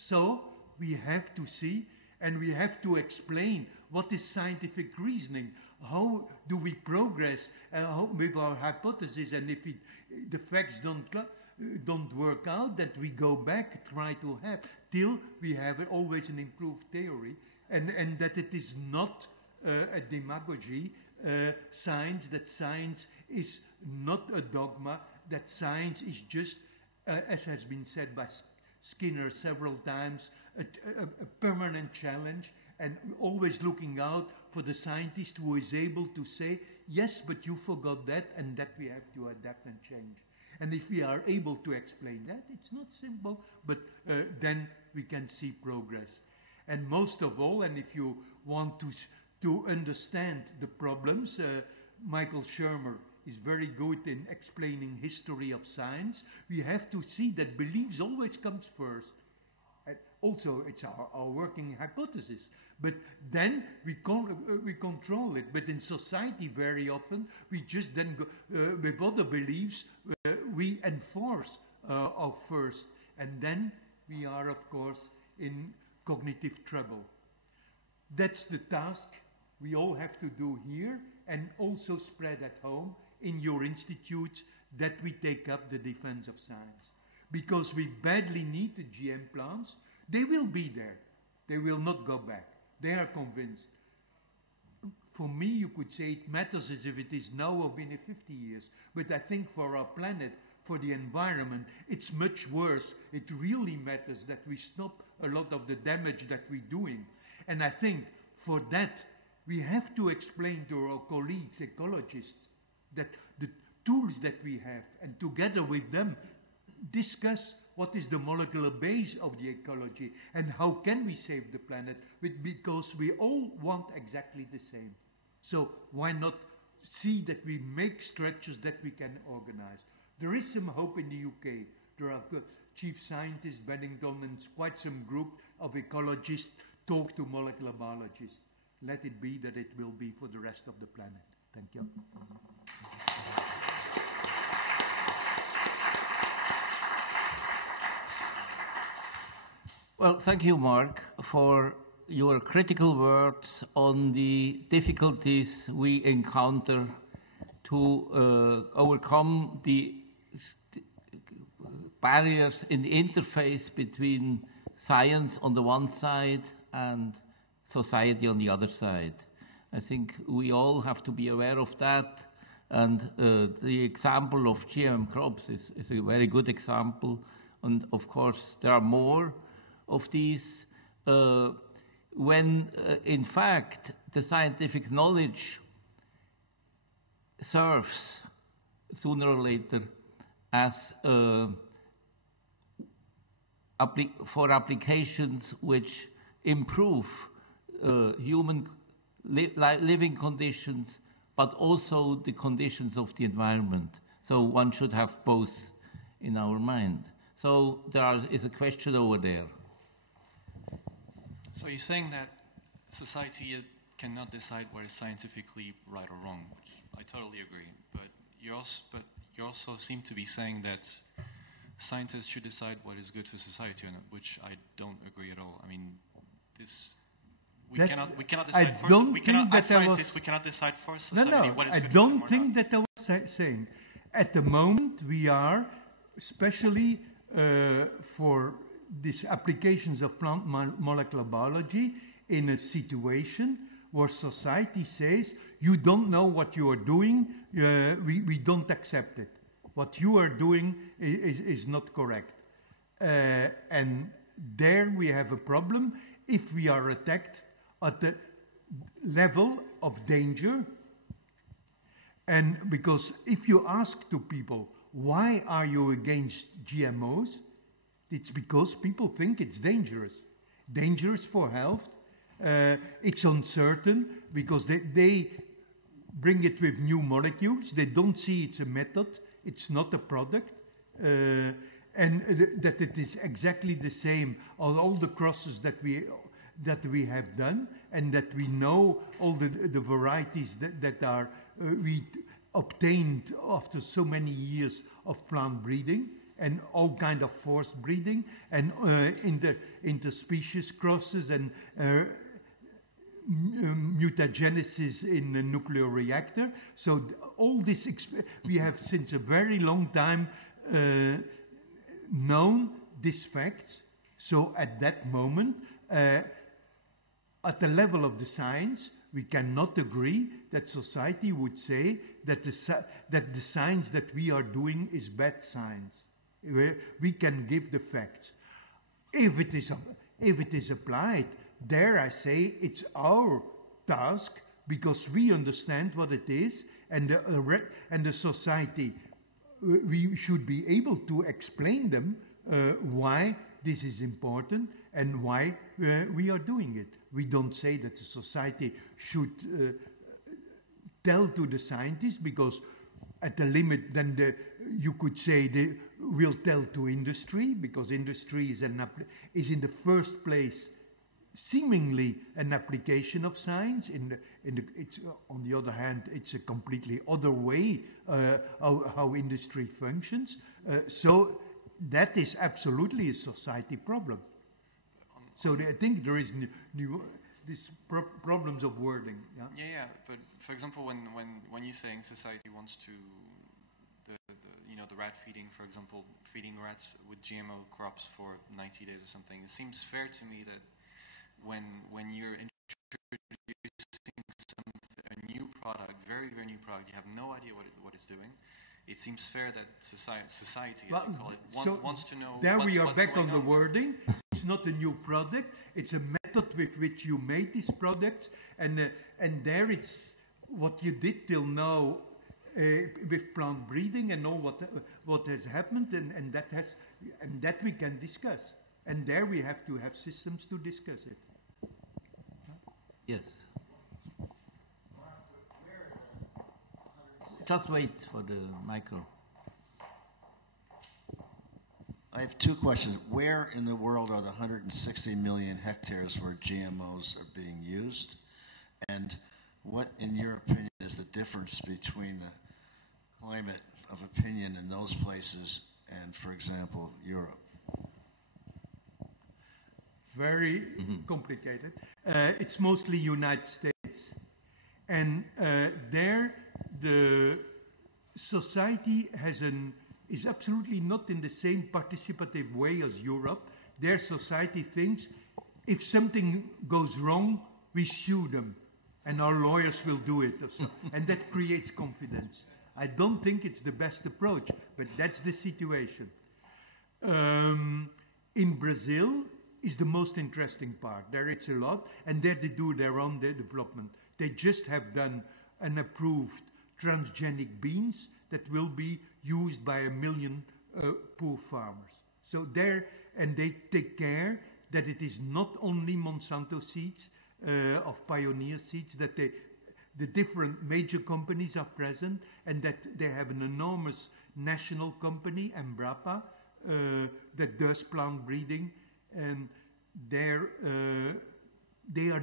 so we have to see, and we have to explain what is scientific reasoning. How do we progress with our hypothesis? And if the facts don't work out, that we go back, try to have, till we have always an improved theory, and that it is not a demagogy, science, that science is not a dogma, that science is just, as has been said by Skinner several times, a permanent challenge, and always looking out for the scientist who is able to say, yes, but you forgot that, and that we have to adapt and change. And if we are able to explain that, it's not simple, but then we can see progress. And most of all, and if you want to understand the problems, Michael Shermer is very good in explaining history of science. We have to see that beliefs always comes first. Also, it's our working hypothesis. But then we control it. But in society, very often, we just then go, with other beliefs, we enforce our first. And then we are, of course, in cognitive trouble. That's the task we all have to do here, and also spread at home in your institutes, that we take up the defense of science. Because we badly need the GM plants. They will be there. They will not go back. They are convinced. For me, you could say it matters as if it is now or in 50 years. But I think for our planet, for the environment, it's much worse. It really matters that we stop a lot of the damage that we're doing. And I think for that, we have to explain to our colleagues, ecologists, that the tools that we have, and together with them, discuss what is the molecular base of the ecology and how can we save the planet, because we all want exactly the same. So why not see that we make structures that we can organize? There is some hope in the UK. There are chief scientists, Bennington, and quite some group of ecologists talk to molecular biologists. Let it be that it will be for the rest of the planet. Thank you. Well, thank you, Marc, for your critical words on the difficulties we encounter to overcome the barriers in the interface between science on the one side and society on the other side. I think we all have to be aware of that, and the example of GM crops is a very good example, and of course there are more of these when in fact the scientific knowledge serves sooner or later as for applications which improve human living conditions, but also the conditions of the environment. So one should have both in our mind. So there is a question over there. So you're saying that society cannot decide what is scientifically right or wrong, which I totally agree. But you also seem to be saying that scientists should decide what is good for society or not, which I don't agree at all. I mean, we cannot decide for scientists. We cannot decide for society what is good for them or not. I don't think that I was saying. At the moment, we are, especially for these applications of plant molecular biology, in a situation where society says, you don't know what you are doing, we don't accept it. What you are doing is not correct. And there we have a problem if we are attacked at the level of danger. And because if you ask to people, why are you against GMOs? It's because people think it's dangerous. Dangerous for health. It's uncertain because they bring it with new molecules. They don't see it's a method. It's not a product. And that it is exactly the same on all the crosses that we have done, and that we know all the varieties that are we obtained after so many years of plant breeding, and all kind of forced breeding, and interspecies crosses, and mutagenesis in a nuclear reactor. So all this we have since a very long time known these facts. So at that moment, at the level of the science, we cannot agree that society would say that the science that we are doing is bad science. We can give the facts. If it is applied, there I say it's our task, because we understand what it is, and the society, we should be able to explain them why this is important and why we are doing it. We don't say that the society should tell to the scientists, because at the limit then you could say they will tell to industry, because industry is in the first place seemingly an application of science. It's, on the other hand, it's a completely other way how industry functions. So that is absolutely a society problem. So I think there is these problems of wording. Yeah? Yeah. But for example, when you're saying society wants to, the rat feeding, for example, feeding rats with GMO crops for 90 days or something, it seems fair to me that when you're introducing a new product, very, very new product, you have no idea what it's doing. It seems fair that society, as you call it, wants to know. There we are back on the wording. It's not a new product. It's a method with which you made this product, and there it's what you did till now with plant breeding and all what has happened, and that we can discuss. And there we have to have systems to discuss it. Yes. Just wait for the micro. I have two questions. Where in the world are the 160 million hectares where GMOs are being used? And what, in your opinion, is the difference between the climate of opinion in those places and, for example, Europe? Very complicated. It's mostly United States. And there the society is absolutely not in the same participative way as Europe. Their society thinks if something goes wrong, we sue them, and our lawyers will do it. And that creates confidence. I don't think it's the best approach, but that's the situation. In Brazil is the most interesting part. There it's a lot, and there they do their own development. They just have done an approved transgenic beans that will be used by 1 million poor farmers. So there, and they take care that it is not only Monsanto seeds, of pioneer seeds, that the different major companies are present, and that they have an enormous national company, Embrapa, that does plant breeding, and they are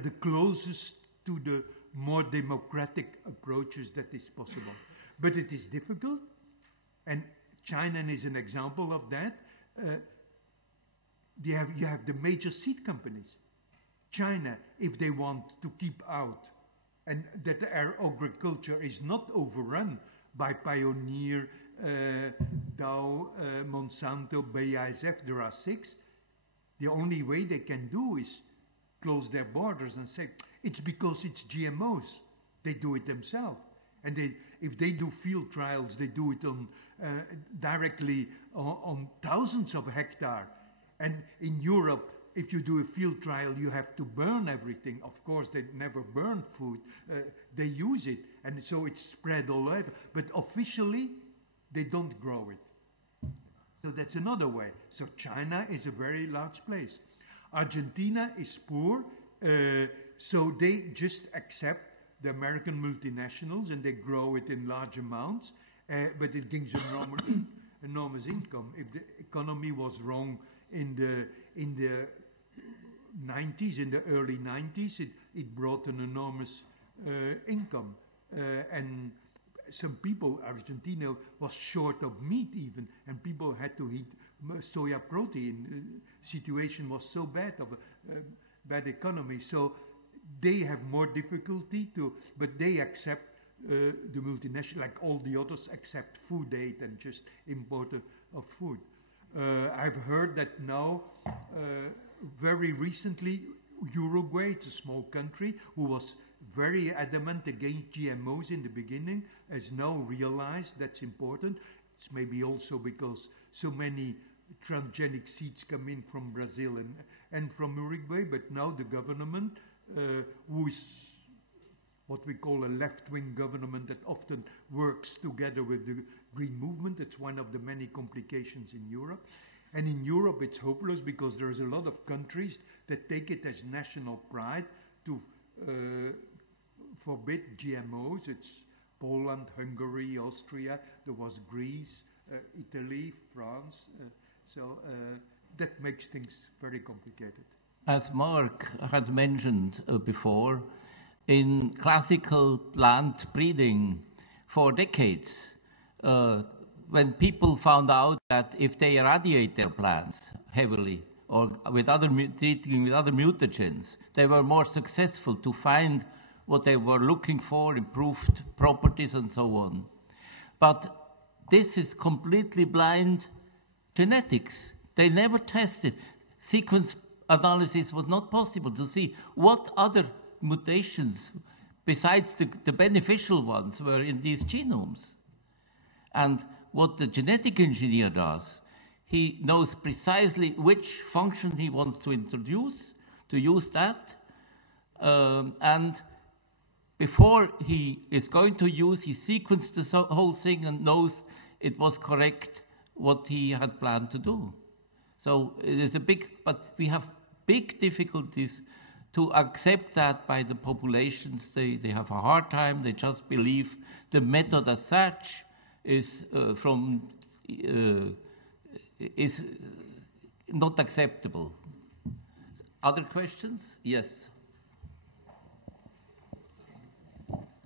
the closest to the more democratic approaches that is possible. But it is difficult, and China is an example of that. You have the major seed companies. China, if they want to keep out, and that our agriculture is not overrun by Pioneer, Dow, Monsanto, BASF, there are 6. The only way they can do is close their borders and say, it's because it's GMOs. They do it themselves. And if they do field trials, they do it on directly on thousands of hectares. And in Europe, if you do a field trial, you have to burn everything. Of course, they never burn food. They use it, and so it's spread all over. But officially, they don't grow it. So that's another way. So China is a very large place. Argentina is poor, so they just accept the American multinationals, and they grow it in large amounts, but it gives enormous income. If the economy was wrong in the 90s, in the early 90s, it brought an enormous income. And some people, Argentina was short of meat even, and people had to eat soya protein. Situation was so bad of a bad economy. So they have more difficulty but they accept the multinational, like all the others accept food aid and just import of food. I've heard that now, very recently, Uruguay, it's a small country, who was very adamant against GMOs in the beginning, has now realized that's important. It's maybe also because so many transgenic seeds come in from Brazil and from Uruguay, but now the government, who is what we call a left-wing government that often works together with the Green Movement. It's one of the many complications in Europe. And in Europe it's hopeless because there's a lot of countries that take it as national pride to forbid GMOs. It's Poland, Hungary, Austria, there was Greece, Italy, France. So that makes things very complicated. As Marc had mentioned before, in classical plant breeding for decades, when people found out that if they irradiate their plants heavily or treating with other mutagens, they were more successful to find what they were looking for, improved properties and so on. But this is completely blind genetics. They never tested. Sequence analysis was not possible to see what other mutations besides the beneficial ones were in these genomes. And what the genetic engineer does, he knows precisely which function he wants to introduce, to use that, and before he is going to use, he sequenced the whole thing and knows it was correct what he had planned to do. So it is but we have big difficulties to accept that by the populations. They have a hard time. They just believe the method as such is not acceptable. Other questions? Yes.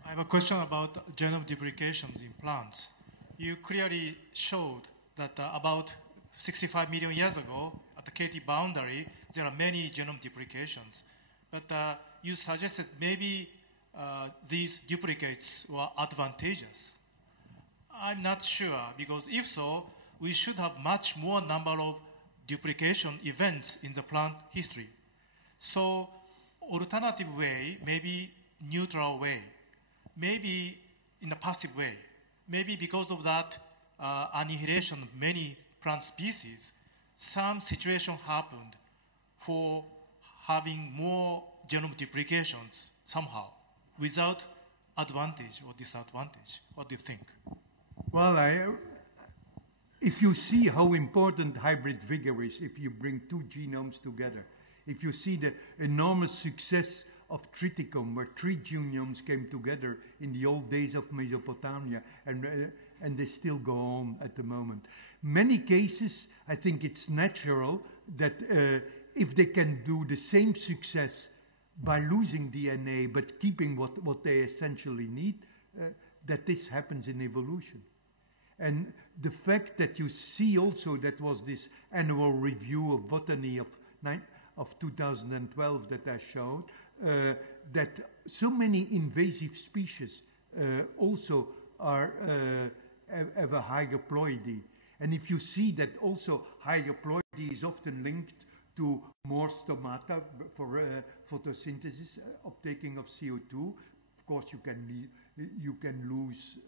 I have a question about genome duplications in plants. You clearly showed that about 65 million years ago, at the KT boundary, there are many genome duplications. But you suggested maybe these duplicates were advantageous. I'm not sure, because if so, we should have much more number of duplication events in the plant history. So alternative way, maybe neutral way, maybe in a passive way, maybe because of that annihilation of many plant species, some situation happened for having more genome duplications somehow, without advantage or disadvantage. What do you think? Well, if you see how important hybrid vigor is, if you bring two genomes together, if you see the enormous success of triticum, where 3 genomes came together in the old days of Mesopotamia, and they still go on at the moment. Many cases, I think it's natural that if they can do the same success by losing DNA but keeping what they essentially need, that this happens in evolution. And the fact that you see also, that was this annual review of botany of 2012 that I showed, that so many invasive species also have a high haploidy. And if you see that also high haploidy is often linked to more stomata for photosynthesis, uptaking of CO2, of course you can lose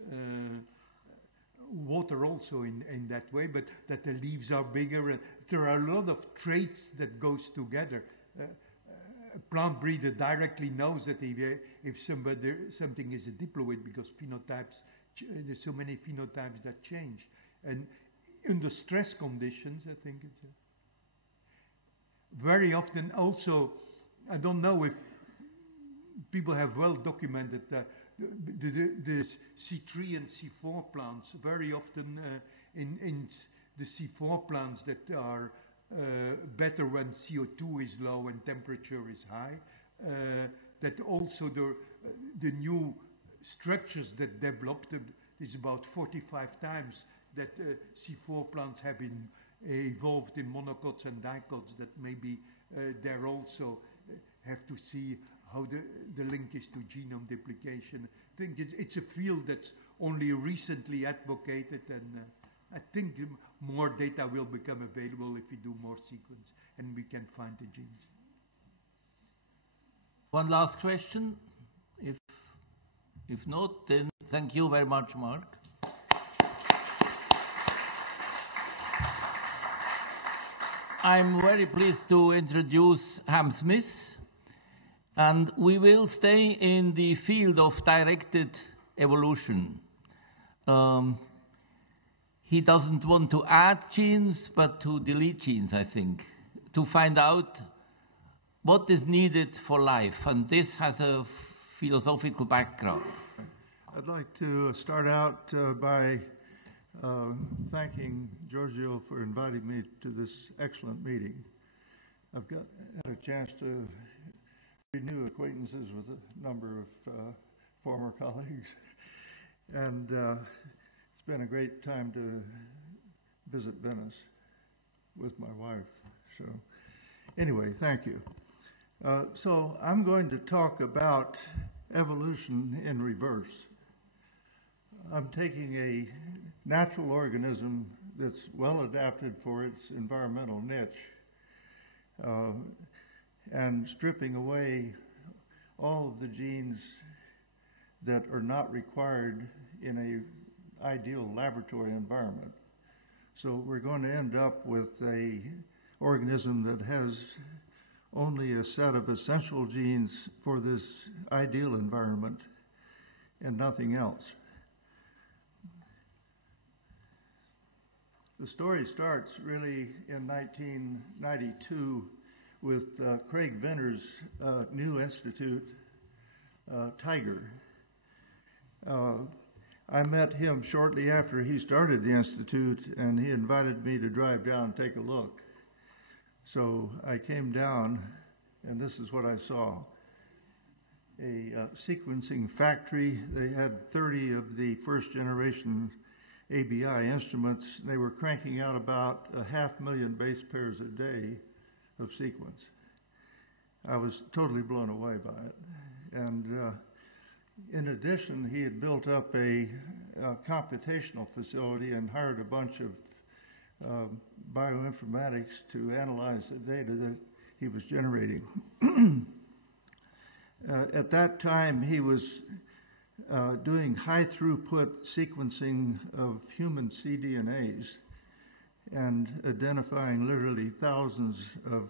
water also in that way, but that the leaves are bigger. There are a lot of traits that goes together. A plant breeder directly knows that if something is a diploid, because phenotypes, there's so many phenotypes that change. And under stress conditions, I think it's very often also, I don't know if people have well documented the C3 and C4 plants. Very often in the C4 plants that are better when CO2 is low and temperature is high, that also the new structures that developed is about 45 times that C4 plants have been evolved in monocots and dicots, that maybe there also have to see how the link is to genome duplication. I think it's a field that's only recently advocated, and I think more data will become available if we do more sequence and we can find the genes. One last question. If not, then thank you very much, Marc. I'm very pleased to introduce Ham Smith, and we will stay in the field of directed evolution. He doesn't want to add genes, but to delete genes, I think, to find out what is needed for life, and this has a philosophical background. I'd like to start out by thanking Giorgio for inviting me to this excellent meeting. I've had a chance to renew acquaintances with a number of former colleagues, and it's been a great time to visit Venice with my wife. So anyway, thank you. So I'm going to talk about evolution in reverse. I'm taking a natural organism that's well adapted for its environmental niche and stripping away all of the genes that are not required in an ideal laboratory environment. So we're going to end up with an organism that has only a set of essential genes for this ideal environment and nothing else. The story starts really in 1992 with Craig Venner's new institute, Tiger. I met him shortly after he started the institute, and he invited me to drive down and take a look. So I came down, and this is what I saw. A sequencing factory. They had 30 of the first generation ABI instruments. They were cranking out about 500,000 base pairs a day of sequence. I was totally blown away by it. And in addition, he had built up a computational facility and hired a bunch of bioinformatics to analyze the data that he was generating. At that time, he was doing high throughput sequencing of human cDNAs and identifying literally thousands of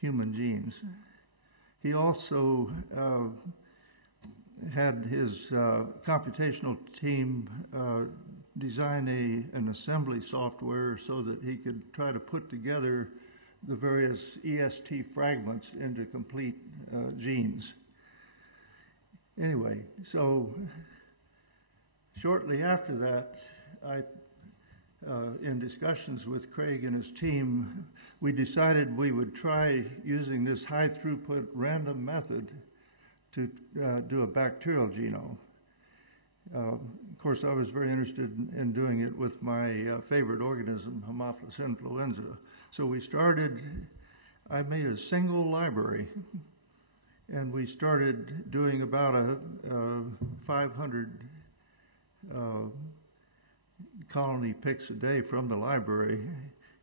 human genes. He also had his computational team design an assembly software so that he could try to put together the various EST fragments into complete genes. Anyway, so shortly after that, in discussions with Craig and his team, we decided we would try using this high throughput random method to do a bacterial genome. Of course, I was very interested in doing it with my favorite organism, Haemophilus influenza. So we started, I made a single library, and we started doing about 500 colony picks a day from the library.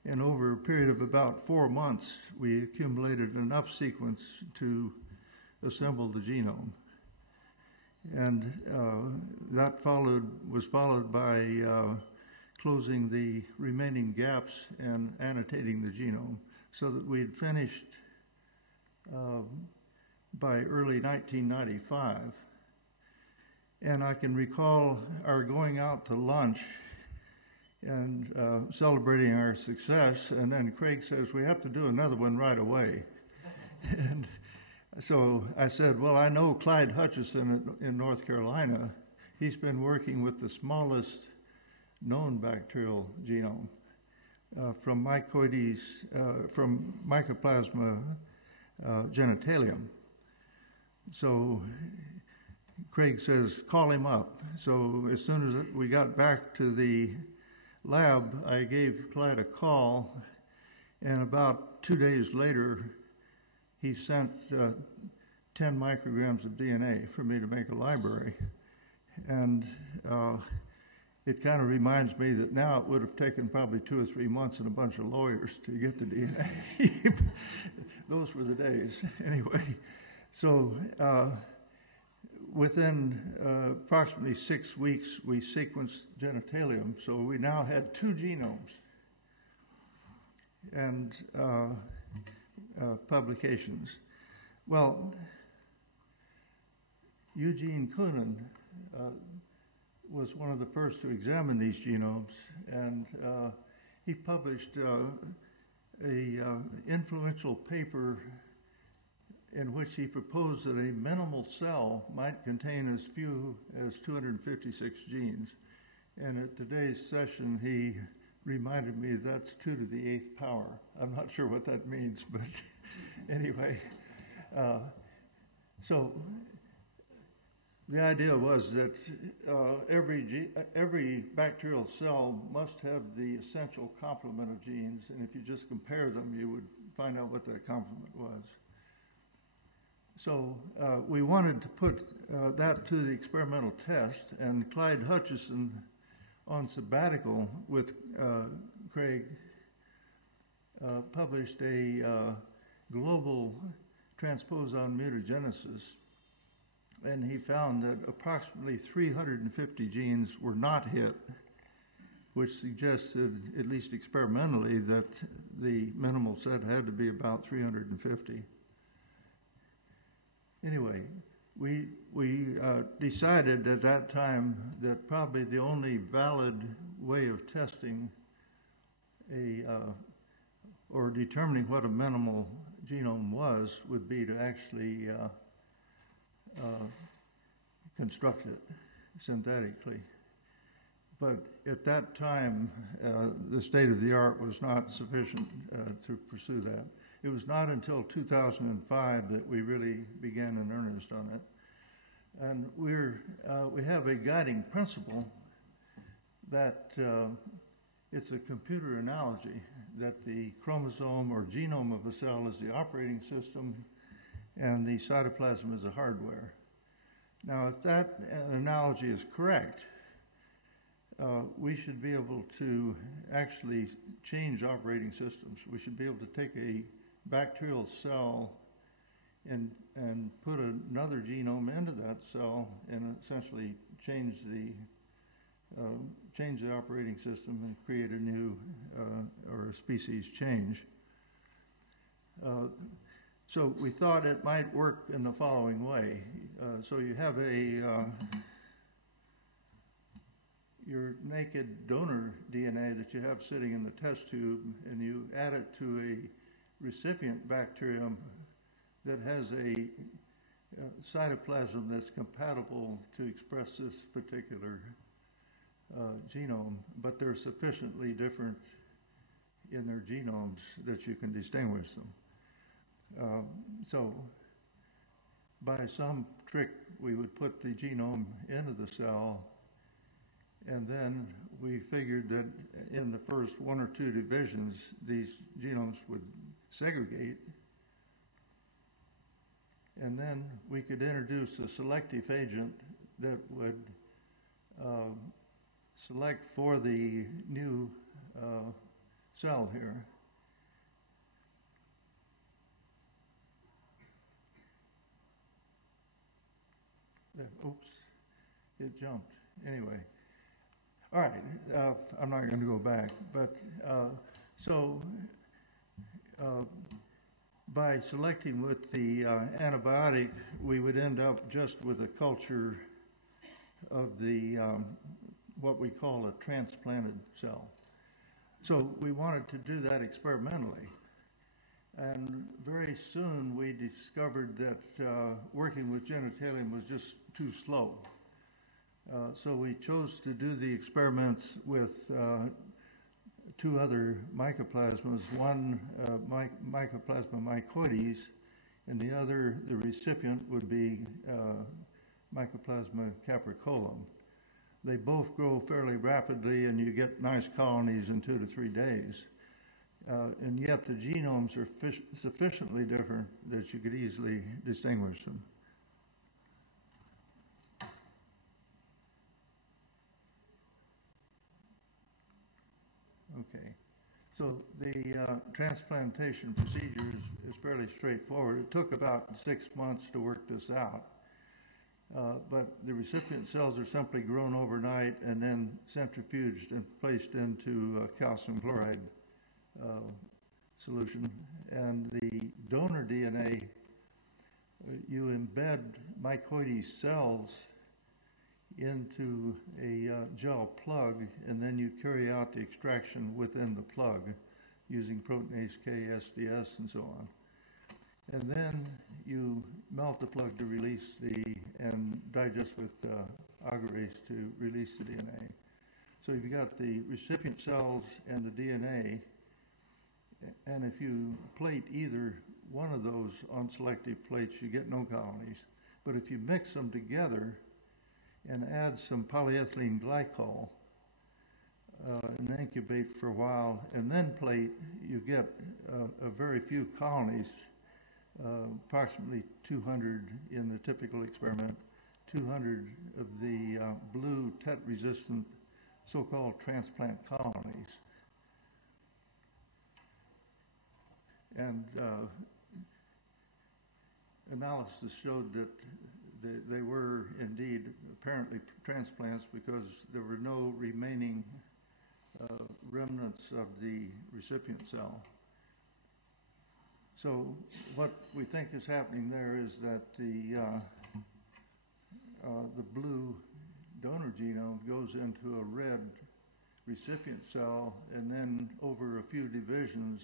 And over a period of about 4 months, we accumulated enough sequence to assemble the genome. And that was followed by closing the remaining gaps and annotating the genome, so that we had finished by early 1995. And I can recall our going out to lunch and celebrating our success, and then Craig says, we have to do another one right away. And so I said, well, I know Clyde Hutchison in North Carolina. He's been working with the smallest known bacterial genome from Mycoides, from Mycoplasma genitalium. So Craig says, call him up. So as soon as we got back to the lab, I gave Clyde a call, and about 2 days later, he sent 10 micrograms of DNA for me to make a library. And it kind of reminds me that now it would have taken probably 2 or 3 months and a bunch of lawyers to get the DNA. Those were the days. Anyway, so within approximately 6 weeks, we sequenced genitalium. So we now had 2 genomes. And publications. Well, Eugene Koonin was one of the first to examine these genomes, and he published an influential paper in which he proposed that a minimal cell might contain as few as 256 genes. And at today's session, he reminded me that's 2 to the 8th power. I'm not sure what that means, but anyway. So the idea was that every bacterial cell must have the essential complement of genes, and if you just compare them, you would find out what that complement was. So we wanted to put that to the experimental test, and Clyde Hutchison, on sabbatical with Craig, published a global transposon mutagenesis, and he found that approximately 350 genes were not hit, which suggested, at least experimentally, that the minimal set had to be about 350. Anyway, we decided at that time that probably the only valid way of testing or determining what a minimal genome was would be to actually construct it synthetically. But at that time, the state of the art was not sufficient to pursue that. It was not until 2005 that we really began in earnest on it. And we have a guiding principle that it's a computer analogy, that the chromosome or genome of a cell is the operating system and the cytoplasm is the hardware. Now, if that analogy is correct, we should be able to actually change operating systems. We should be able to take a bacterial cell and put another genome into that cell and essentially change the operating system and create a new or a species change. So we thought it might work in the following way. So you have your naked donor DNA that you have sitting in the test tube, and you add it to recipient bacterium that has a cytoplasm that's compatible to express this particular genome, but they're sufficiently different in their genomes that you can distinguish them. So by some trick, we would put the genome into the cell, and then we figured that in the first 1 or 2 divisions, these genomes would segregate, and then we could introduce a selective agent that would select for the new cell here. Oops, it jumped. Anyway, all right, I'm not going to go back, but by selecting with the antibiotic, we would end up just with a culture of the what we call a transplanted cell. So we wanted to do that experimentally. And very soon we discovered that working with genitalium was just too slow. So we chose to do the experiments with 2 other mycoplasmas, one Mycoplasma mycoides, and the other, the recipient, would be Mycoplasma capricolum. They both grow fairly rapidly, and you get nice colonies in 2 to 3 days. And yet the genomes are sufficiently different that you could easily distinguish them. Okay, so the transplantation procedure is fairly straightforward. It took about 6 months to work this out. But the recipient cells are simply grown overnight and then centrifuged and placed into calcium chloride solution. And the donor DNA, you embed mycoides cells into a gel plug, and then you carry out the extraction within the plug using proteinase K, SDS, and so on. And then you melt the plug to release and digest with agarase to release the DNA. So you've got the recipient cells and the DNA, and if you plate either one of those on selective plates, you get no colonies. But if you mix them together and add some polyethylene glycol and incubate for a while, and then plate, you get a very few colonies. Approximately 200 in the typical experiment, 200 of the blue TET-resistant so-called transplant colonies. And analysis showed that they were indeed apparently transplants because there were no remaining remnants of the recipient cell. So what we think is happening there is that the blue donor genome goes into a red recipient cell, and then over a few divisions,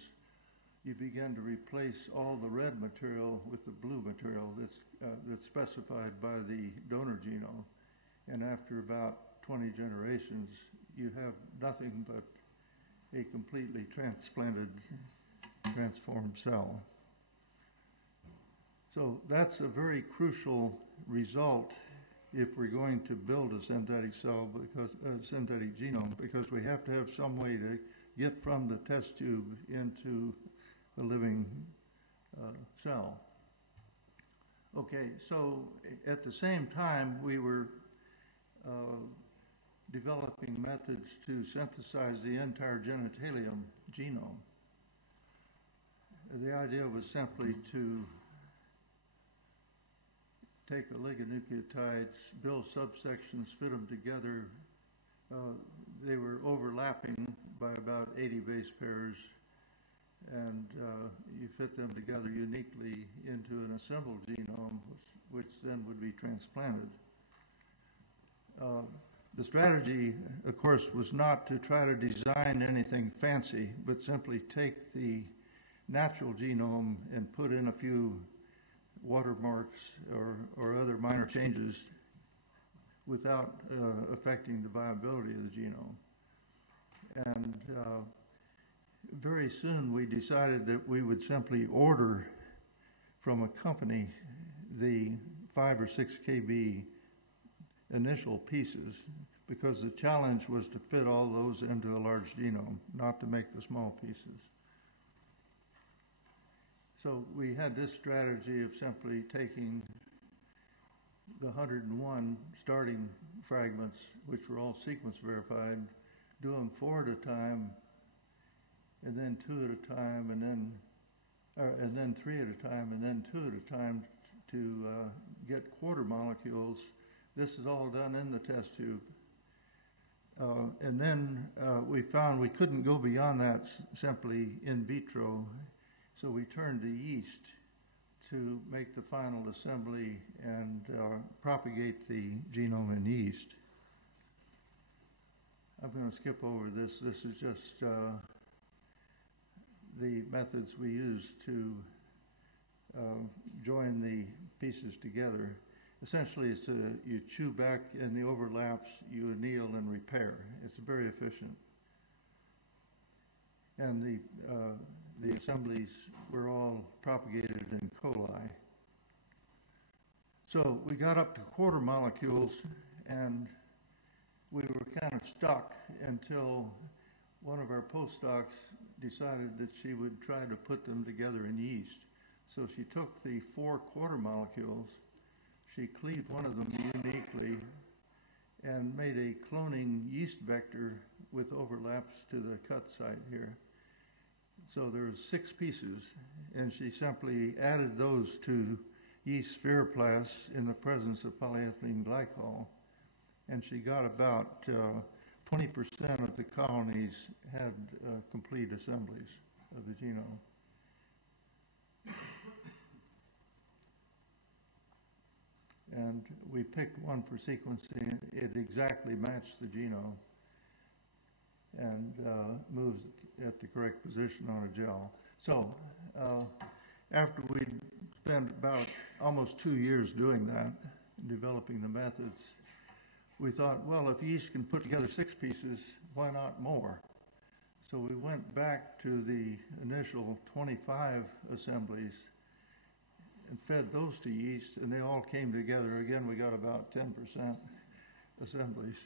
you begin to replace all the red material with the blue material that's specified by the donor genome. And after about 20 generations, you have nothing but a completely transplanted, transformed cell. So that's a very crucial result if we're going to build a synthetic cell, because synthetic genome, because we have to have some way to get from the test tube into a living cell. Okay, so at the same time, we were developing methods to synthesize the entire genitalium genome. The idea was simply to take oligonucleotides, build subsections, fit them together. They were overlapping by about 80 base pairs, and you fit them together uniquely into an assembled genome, which then would be transplanted. The strategy, of course, was not to try to design anything fancy, but simply take the natural genome and put in a few watermarks or other minor changes without affecting the viability of the genome. And very soon we decided that we would simply order from a company the 5 or 6 kb initial pieces, because the challenge was to fit all those into a large genome, not to make the small pieces. So we had this strategy of simply taking the 101 starting fragments, which were all sequence verified, do them 4 at a time, and then 2 at a time, and then 3 at a time, and then 2 at a time to get quarter molecules. This is all done in the test tube. And then we found we couldn't go beyond that simply in vitro, so we turned to yeast to make the final assembly and propagate the genome in yeast. I'm going to skip over this. This is just the methods we use to join the pieces together. Essentially, it's you chew back in the overlaps, you anneal and repair. It's very efficient. And the assemblies were all propagated in coli. So we got up to quarter molecules, and we were kind of stuck until one of our postdocs decided that she would try to put them together in yeast. So she took the 4 quarter molecules, she cleaved one of them uniquely, and made a cloning yeast vector with overlaps to the cut site here. So there were 6 pieces, and she simply added those to yeast spheroplasts in the presence of polyethylene glycol, and she got about 20% of the colonies had complete assemblies of the genome. And we picked one for sequencing. It exactly matched the genome and moves at the correct position on a gel. So after we spent about almost 2 years doing that, developing the methods, we thought, well, if yeast can put together 6 pieces, why not more? So we went back to the initial 25 assemblies and fed those to yeast, and they all came together. Again, we got about 10% assemblies.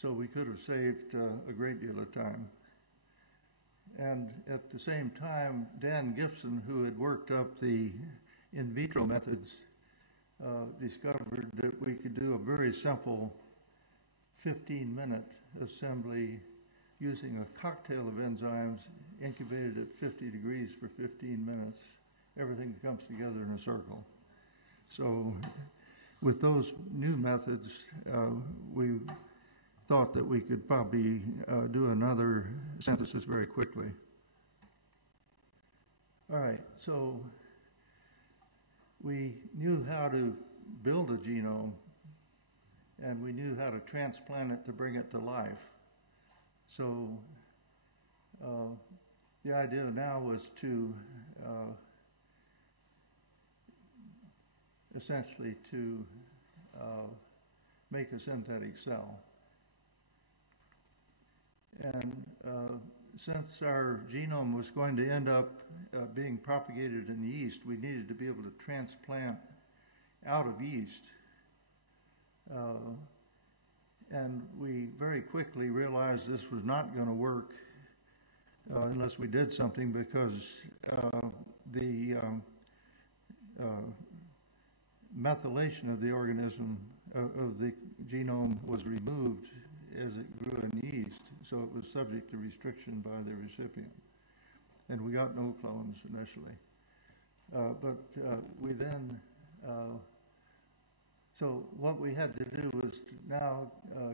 So we could have saved a great deal of time. And at the same time, Dan Gibson, who had worked up the in vitro methods, discovered that we could do a very simple 15-minute assembly using a cocktail of enzymes incubated at 50 degrees for 15 minutes. Everything comes together in a circle. So with those new methods, we thought that we could probably do another synthesis very quickly. All right, so we knew how to build a genome, and we knew how to transplant it to bring it to life. So the idea now was to essentially to make a synthetic cell. And since our genome was going to end up being propagated in yeast, we needed to be able to transplant out of yeast. And we very quickly realized this was not going to work unless we did something, because the methylation of the organism, of the genome, was removed as it grew in yeast, so it was subject to restriction by the recipient. And we got no clones initially. But we then, so what we had to do was to now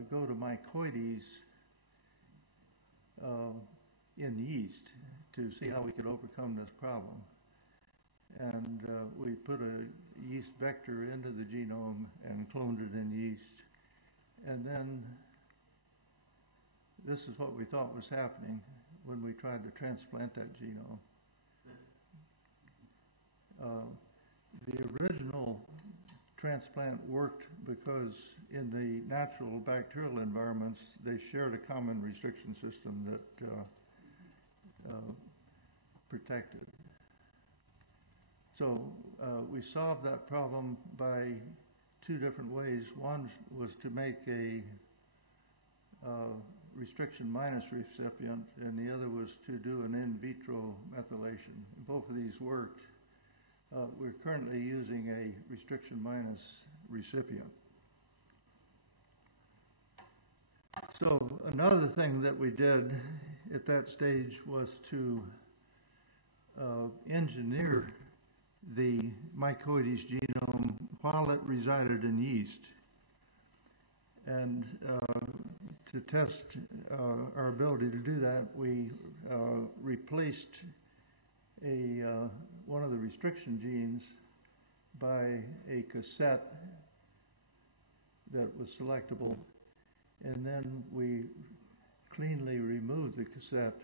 go to mycoides in yeast to see how we could overcome this problem. And we put a yeast vector into the genome and cloned it in yeast. And then this is what we thought was happening when we tried to transplant that genome. The original transplant worked because in the natural bacterial environments, they shared a common restriction system that protected. So we solved that problem by two different ways. One was to make a restriction minus recipient, and the other was to do an in vitro methylation. Both of these worked. We're currently using a restriction minus recipient. So another thing that we did at that stage was to engineer the mycoides genome while it resided in yeast. And to test our ability to do that, we replaced one of the restriction genes by a cassette that was selectable, and then we cleanly removed the cassette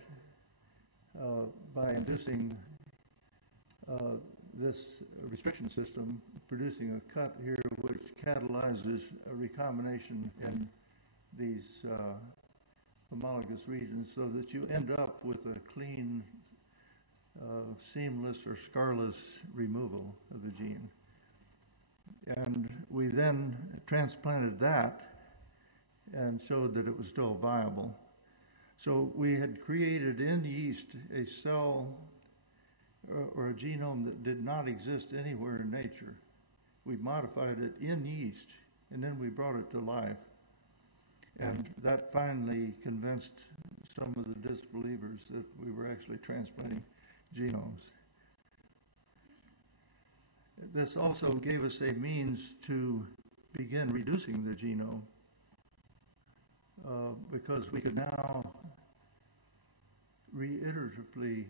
by inducing this restriction system, producing a cut here which catalyzes a recombination in these homologous regions, so that you end up with a clean, seamless or scarless removal of the gene. And we then transplanted that and showed that it was still viable. So we had created in yeast a cell or a genome that did not exist anywhere in nature. We modified it in yeast, and then we brought it to life. And that finally convinced some of the disbelievers that we were actually transplanting genomes. This also gave us a means to begin reducing the genome because we could now reiteratively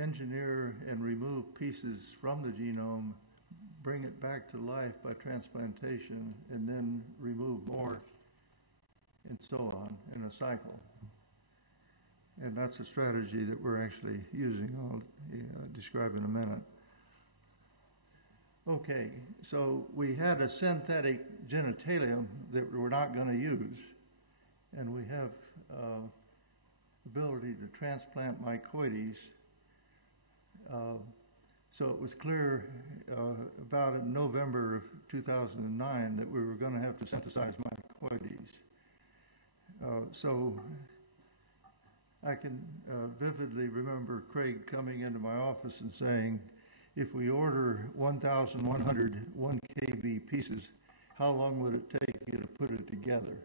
engineer and remove pieces from the genome, bring it back to life by transplantation, and then remove more, and so on in a cycle. And that's a strategy that we're actually using. I'll describe in a minute. Okay, so we had a synthetic genitalium that we're not going to use, and we have ability to transplant mycoides. So it was clear about in November of 2009 that we were going to have to synthesize mycoides. So I can vividly remember Craig coming into my office and saying, if we order 1,100 1 kb pieces, how long would it take you to put it together?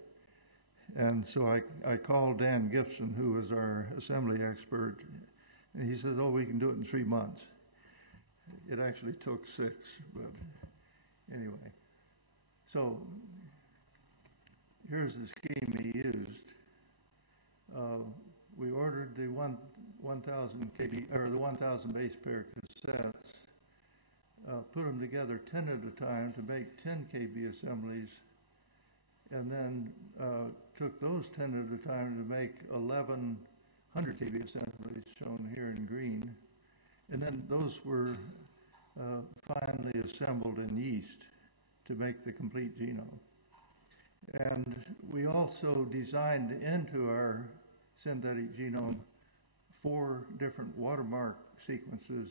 And so I called Dan Gibson, who was our assembly expert, and he says, oh, we can do it in 3 months. It actually took 6, but anyway. So here's the scheme he used. We ordered the 1,000 kb, or the 1,000 base pair cassettes, put them together 10 at a time to make 10 kb assemblies, and then took those 10 at a time to make 1,100 kb assemblies, shown here in green. And then those were finally assembled in yeast to make the complete genome. And we also designed into our synthetic genome 4 different watermark sequences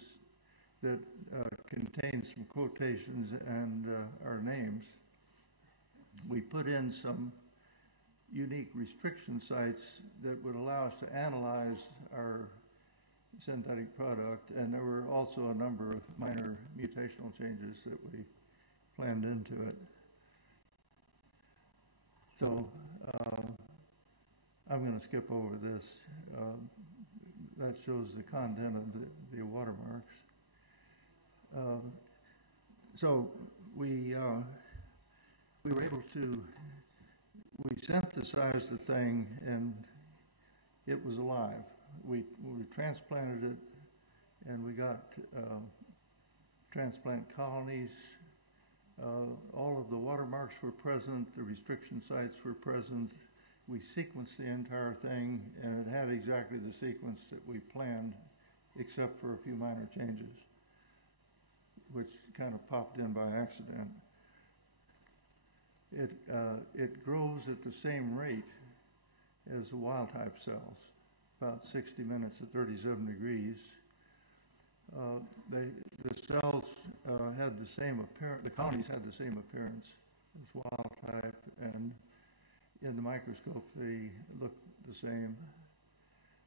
that contain some quotations and our names. We put in some unique restriction sites that would allow us to analyze our synthetic product, and there were also a number of minor mutational changes that we planned into it. So I'm going to skip over this. That shows the content of the watermarks. So we were able to, we synthesized the thing and it was alive. We transplanted it and we got transplant colonies. All of the watermarks were present, the restriction sites were present. We sequenced the entire thing and it had exactly the sequence that we planned. except for a few minor changes, which kind of popped in by accident. It grows at the same rate as the wild-type cells, about 60 minutes at 37 degrees. The cells had the same appearance, the colonies had the same appearance as wild-type, and in the microscope they looked the same.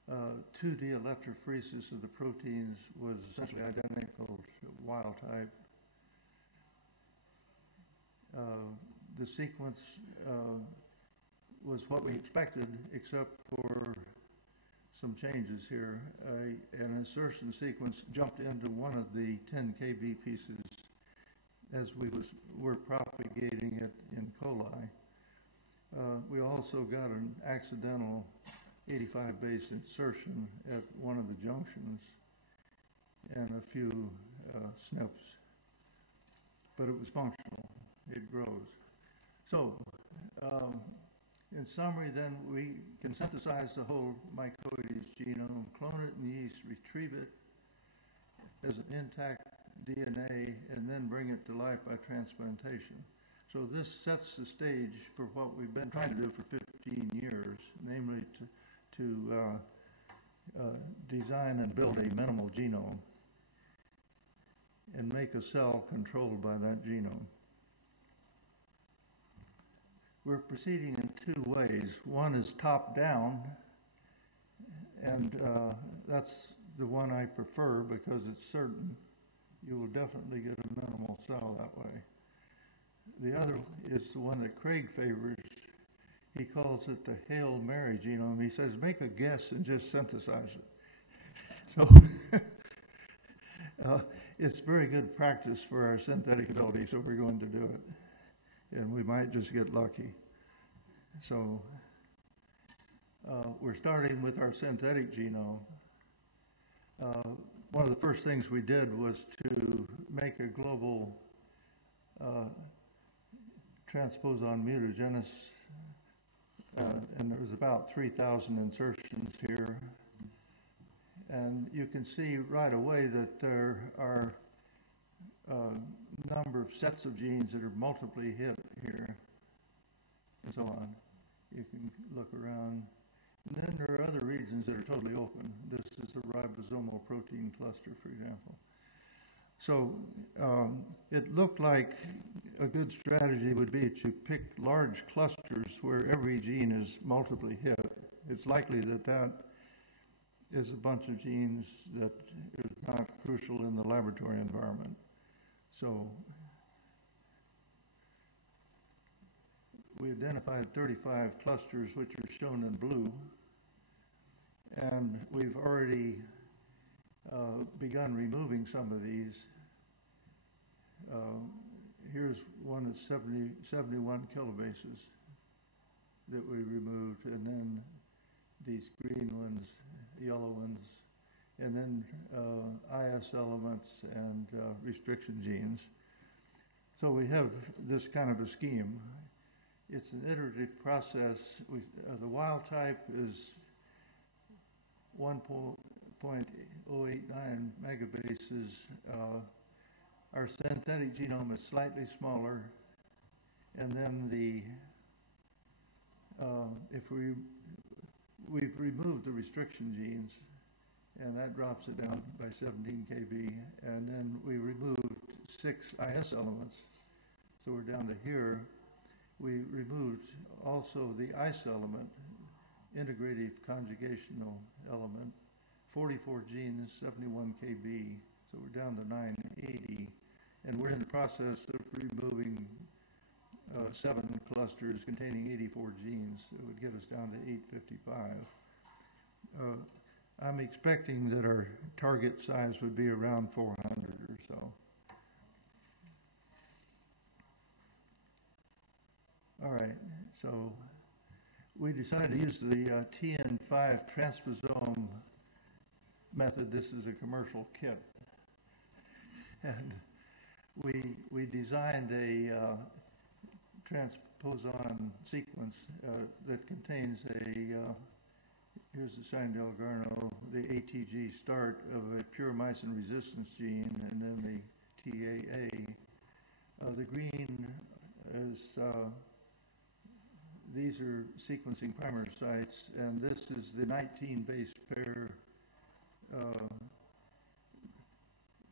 2D electrophoresis of the proteins was essentially identical to wild-type. The sequence was what we expected, except for some changes here. An insertion sequence jumped into one of the 10 kb pieces as we were propagating it in coli. We also got an accidental 85 base insertion at one of the junctions and a few SNPs, but it was functional. It grows. So, in summary, then, we can synthesize the whole mycoides genome, clone it in yeast, retrieve it as an intact DNA, and then bring it to life by transplantation. So this sets the stage for what we've been trying to do for 15 years, namely to design and build a minimal genome and make a cell controlled by that genome. We're proceeding in two ways. One is top-down, and that's the one I prefer because it's certain you will definitely get a minimal cell that way. The other is the one that Craig favors. He calls it the Hail Mary genome. He says, make a guess and just synthesize it. So it's very good practice for our synthetic ability, so we're going to do it. And we might just get lucky. So we're starting with our synthetic genome. One of the first things we did was to make a global transposon mutagenesis, and there was about 3,000 insertions here. And you can see right away that there are a number of sets of genes that are multiply hit here, and so on. You can look around. And then there are other regions that are totally open. This is the ribosomal protein cluster, for example. So it looked like a good strategy would be to pick large clusters where every gene is multiply hit. It's likely that that is a bunch of genes that is not crucial in the laboratory environment. So we identified 35 clusters, which are shown in blue, and we've already begun removing some of these. Here's one that's 71 kilobases that we removed, and then these green ones, yellow ones, and then IS elements and restriction genes. So we have this kind of a scheme. It's an iterative process. The wild type is 1.089 megabases. Our synthetic genome is slightly smaller, and then we've removed the restriction genes, and that drops it down by 17 kb, and then we removed 6 IS elements, so we're down to here. We removed also the ICE element, integrative conjugational element, 44 genes, 71 kb, so we're down to 980, and we're in the process of removing 7 clusters containing 84 genes. It would get us down to 855. I'm expecting that our target size would be around 400 or so. All right, so we decided to use the TN5 transposome method. This is a commercial kit. And we designed a transposon sequence that contains a here's the Shine-Delgarno, the ATG start of a pure myosin resistance gene, and then the TAA. The green is, these are sequencing primer sites, and this is the 19 base pair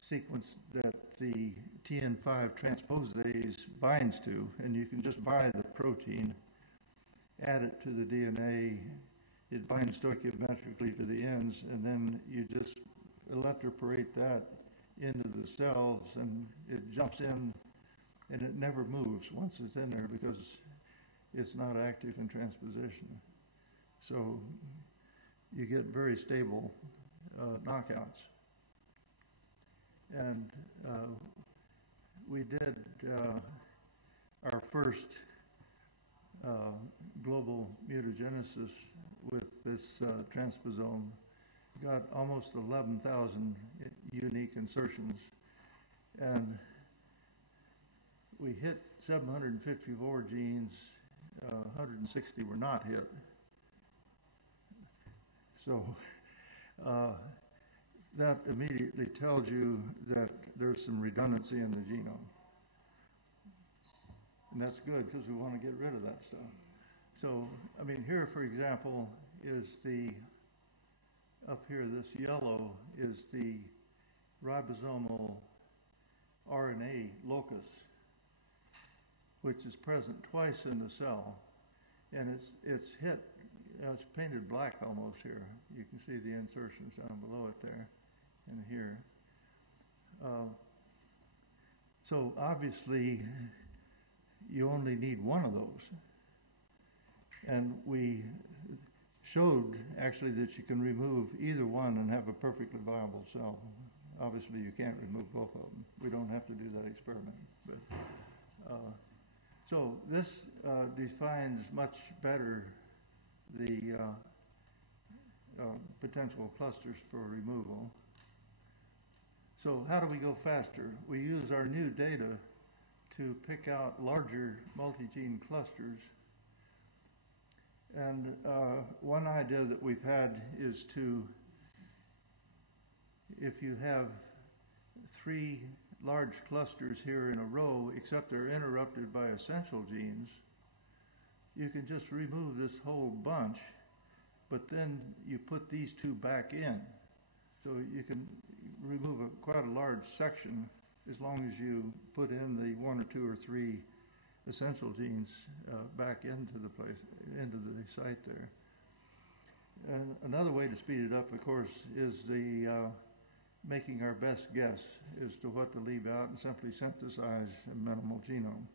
sequence that the TN5 transposase binds to, and you can just buy the protein, add it to the DNA, it binds stoichiometrically to the ends, and then you just electroporate that into the cells, and it jumps in, and it never moves once it's in there because it's not active in transposition. So you get very stable knockouts. And we did our first global mutagenesis with this transposome. Got almost 11,000 unique insertions, and we hit 754 genes, 160 were not hit. So that immediately tells you that there's some redundancy in the genome. And that's good because we want to get rid of that stuff. So, I mean, here, for example, is up here, this yellow is the ribosomal RNA locus, which is present twice in the cell. And it's hit, it's painted black almost here. You can see the insertions down below it there and here. So obviously, you only need one of those. And we showed actually that you can remove either one and have a perfectly viable cell. Obviously, you can't remove both of them. We don't have to do that experiment. But, so this defines much better the potential clusters for removal. So how do we go faster? We use our new data to pick out larger multi-gene clusters. And one idea that we've had is to, if you have 3 large clusters here in a row, except they're interrupted by essential genes, you can just remove this whole bunch, but then you put these 2 back in. So you can remove quite a large section as long as you put in the 1 or 2 or 3 essential genes back into the place, into the site there. And another way to speed it up, of course, is the making our best guess as to what to leave out and simply synthesize a minimal genome.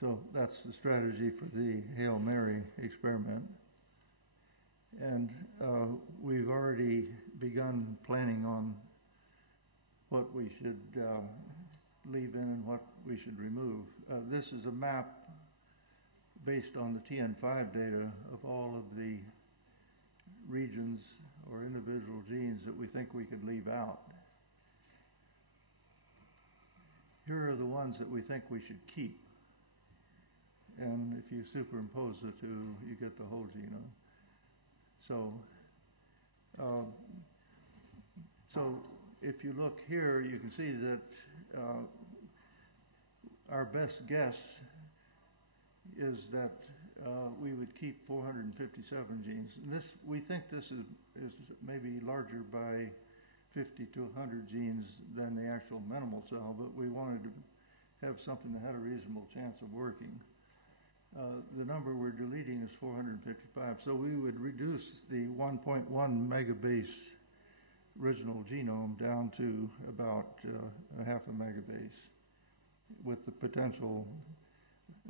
So that's the strategy for the Hail Mary experiment. And we've already begun planning on what we should leave in and what we should remove. This is a map based on the TN5 data of all of the regions or individual genes that we think we could leave out. Here are the ones that we think we should keep. And if you superimpose the 2, you get the whole genome. So, so if you look here, you can see that our best guess is that we would keep 457 genes. And this, we think this is maybe larger by 50 to 100 genes than the actual minimal cell, but we wanted to have something that had a reasonable chance of working. The number we're deleting is 455. So we would reduce the 1.1 megabase original genome down to about a half a megabase, with the potential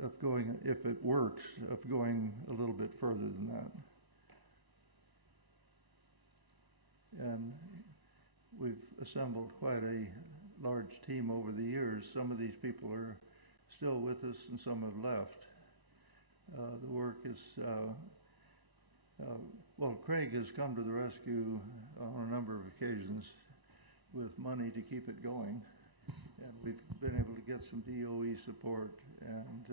of going, if it works, of going a little bit further than that. And we've assembled quite a large team over the years. Some of these people are still with us and some have left. The work is, well, Craig has come to the rescue on a number of occasions with money to keep it going. and we've been able to get some DOE support and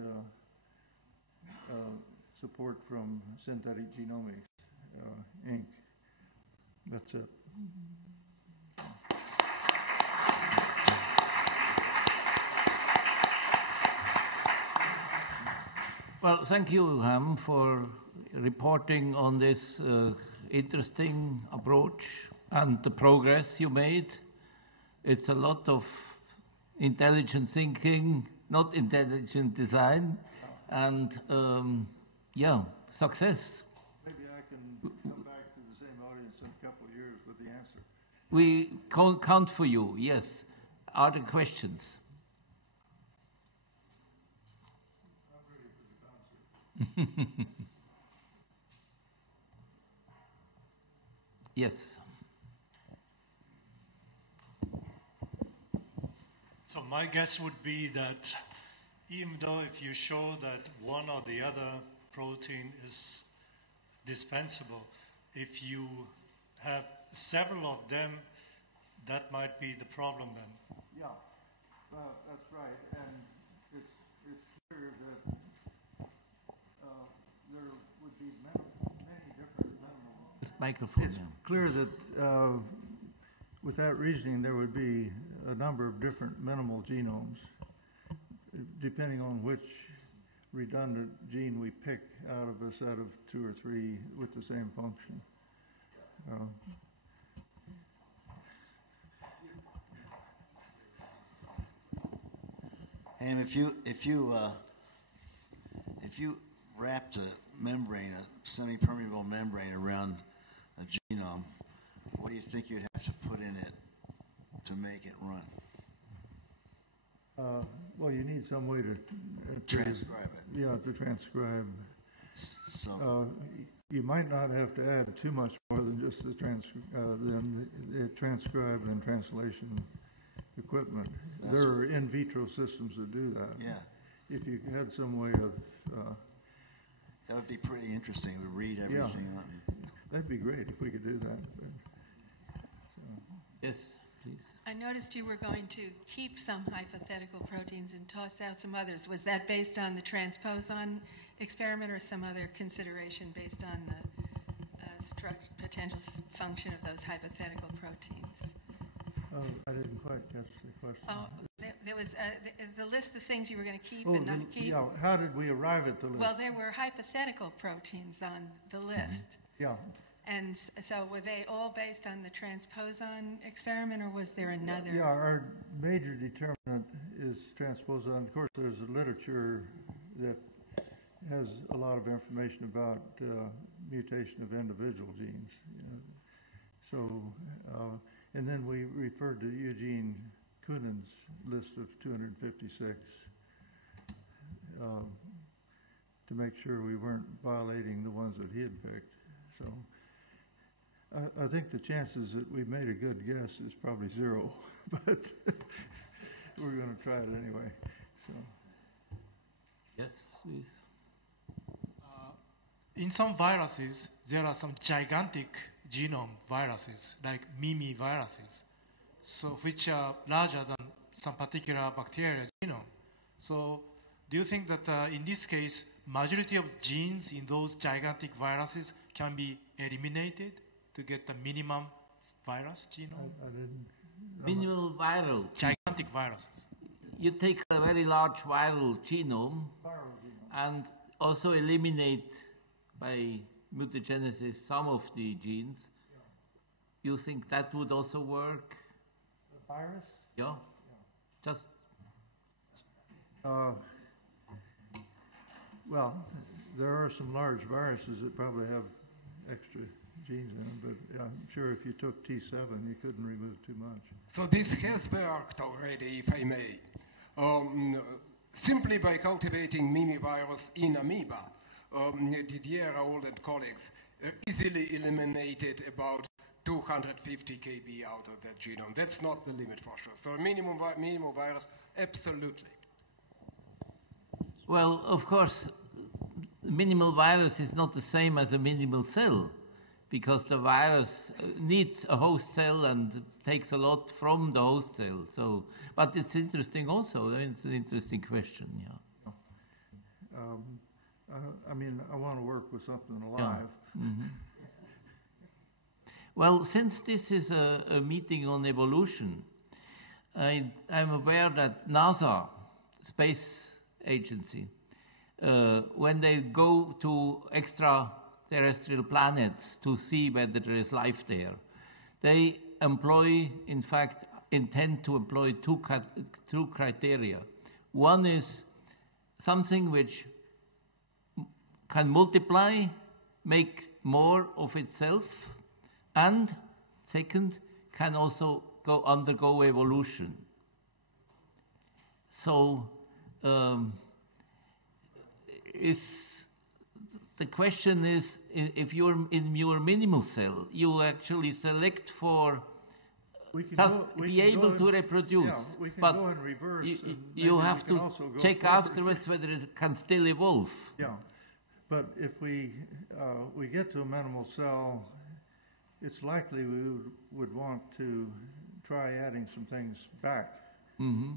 support from Synthetic Genomics, Inc. That's it. Well, thank you, Ham, for reporting on this interesting approach and the progress you made. It's a lot of intelligent thinking, not intelligent design, and yeah, success. Maybe I can come back to the same audience in a couple of years with the answer. We count for you, yes. Are there questions? Yes. So my guess would be that even though if you show that one or the other protein is dispensable, if you have several of them, that might be the problem then. Yeah, that's right. And it's clear that there would be many different minimal. Microphone. It's clear that with that reasoning, there would be a number of different minimal genomes, depending on which redundant gene we pick out of a set of 2 or 3 with the same function. And if you wrapped a membrane, a semi-permeable membrane around a genome, what do you think you'd have to put in it to make it run? Well, you need some way to transcribe it. Yeah, to transcribe. So you might not have to add too much more than just the transcribe and translation equipment. There are in vitro systems that do that. Yeah. If you had some way of that would be pretty interesting to read everything on. That'd be great if we could do that. Yes, please. I noticed you were going to keep some hypothetical proteins and toss out some others. Was that based on the transposon experiment or some other consideration based on the potential function of those hypothetical proteins? I didn't quite catch the question. Oh, there was the list of things you were going to keep and not keep. Yeah, how did we arrive at the list? Well, there were hypothetical proteins on the list. Yeah. And so were they all based on the transposon experiment, or was there another? Yeah, our major determinant is transposon. Of course, there's a literature that has a lot of information about mutation of individual genes. And then we referred to Eugene Koonin's list of 256 to make sure we weren't violating the ones that he had picked. So I think the chances that we made a good guess is probably 0, but we're going to try it anyway. So. Yes, please. In some viruses, there are some gigantic genome viruses, like Mimi viruses, so which are larger than some particular bacterial genome. So do you think that in this case, majority of genes in those gigantic viruses can be eliminated to get the minimum virus genome? I didn't. Minimal viral. Gigantic viruses. You take a very large viral genome and also eliminate by mutagenesis some of the genes. Yeah. You think that would also work? The virus? Yeah. Just. Well, there are some large viruses that probably have extra genes in them, but I'm sure if you took T7, you couldn't remove too much. So this has worked already, if I may. Simply by cultivating mimivirus in amoeba, Didier Raoult and colleagues easily eliminated about 250 kb out of that genome. That's not the limit for sure. So minimal virus, absolutely. Well, of course, minimal virus is not the same as a minimal cell, because the virus needs a host cell and takes a lot from the host cell. So, but it's interesting also. I mean, it's an interesting question. Yeah. I mean, I want to work with something alive. Yeah. Mm-hmm. Well, since this is a meeting on evolution, I'm aware that NASA, Space Agency, when they go to extraterrestrial planets to see whether there is life there, they employ, in fact, intend to employ two criteria. One is something which can multiply, make more of itself, and second, can also undergo evolution. So, if the question is, if you're in your minimal cell, you actually select for be able to reproduce, yeah, we can but go in reverse, you have to check forward. afterwards whether it can still evolve. Yeah, but if we get to a minimal cell, it's likely we would want to try adding some things back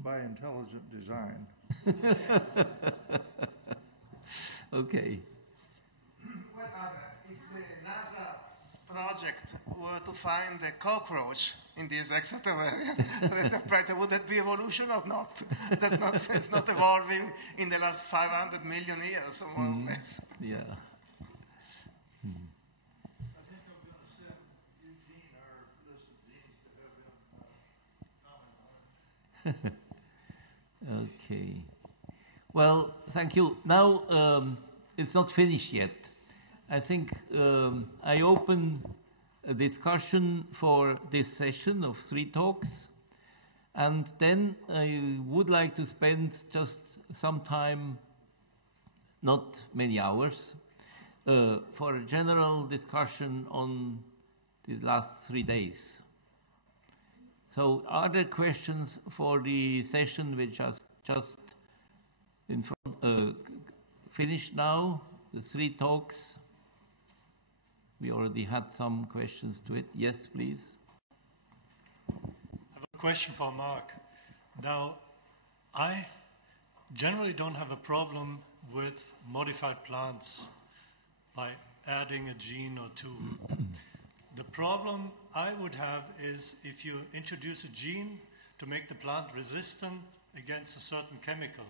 by intelligent design. Okay. Well, if the NASA project were to find a cockroach in this extraterrestrial, would that be evolution or not? It's not evolving in the last 500 million years or more or less. Yeah. I think I'm going to send Eugene our list of genes to have him comment on it. Okay. Well, thank you. Now, it's not finished yet. I think I open a discussion for this session of 3 talks, and then I would like to spend just some time, not many hours, for a general discussion on the last 3 days. So, are there questions for the session which has just in front, finished now, the 3 talks? We already had some questions to it. Yes, please. I have a question for Marc. Now, I generally don't have a problem with modified plants by adding a gene or 2. The problem I would have is if you introduce a gene to make the plant resistant against a certain chemical,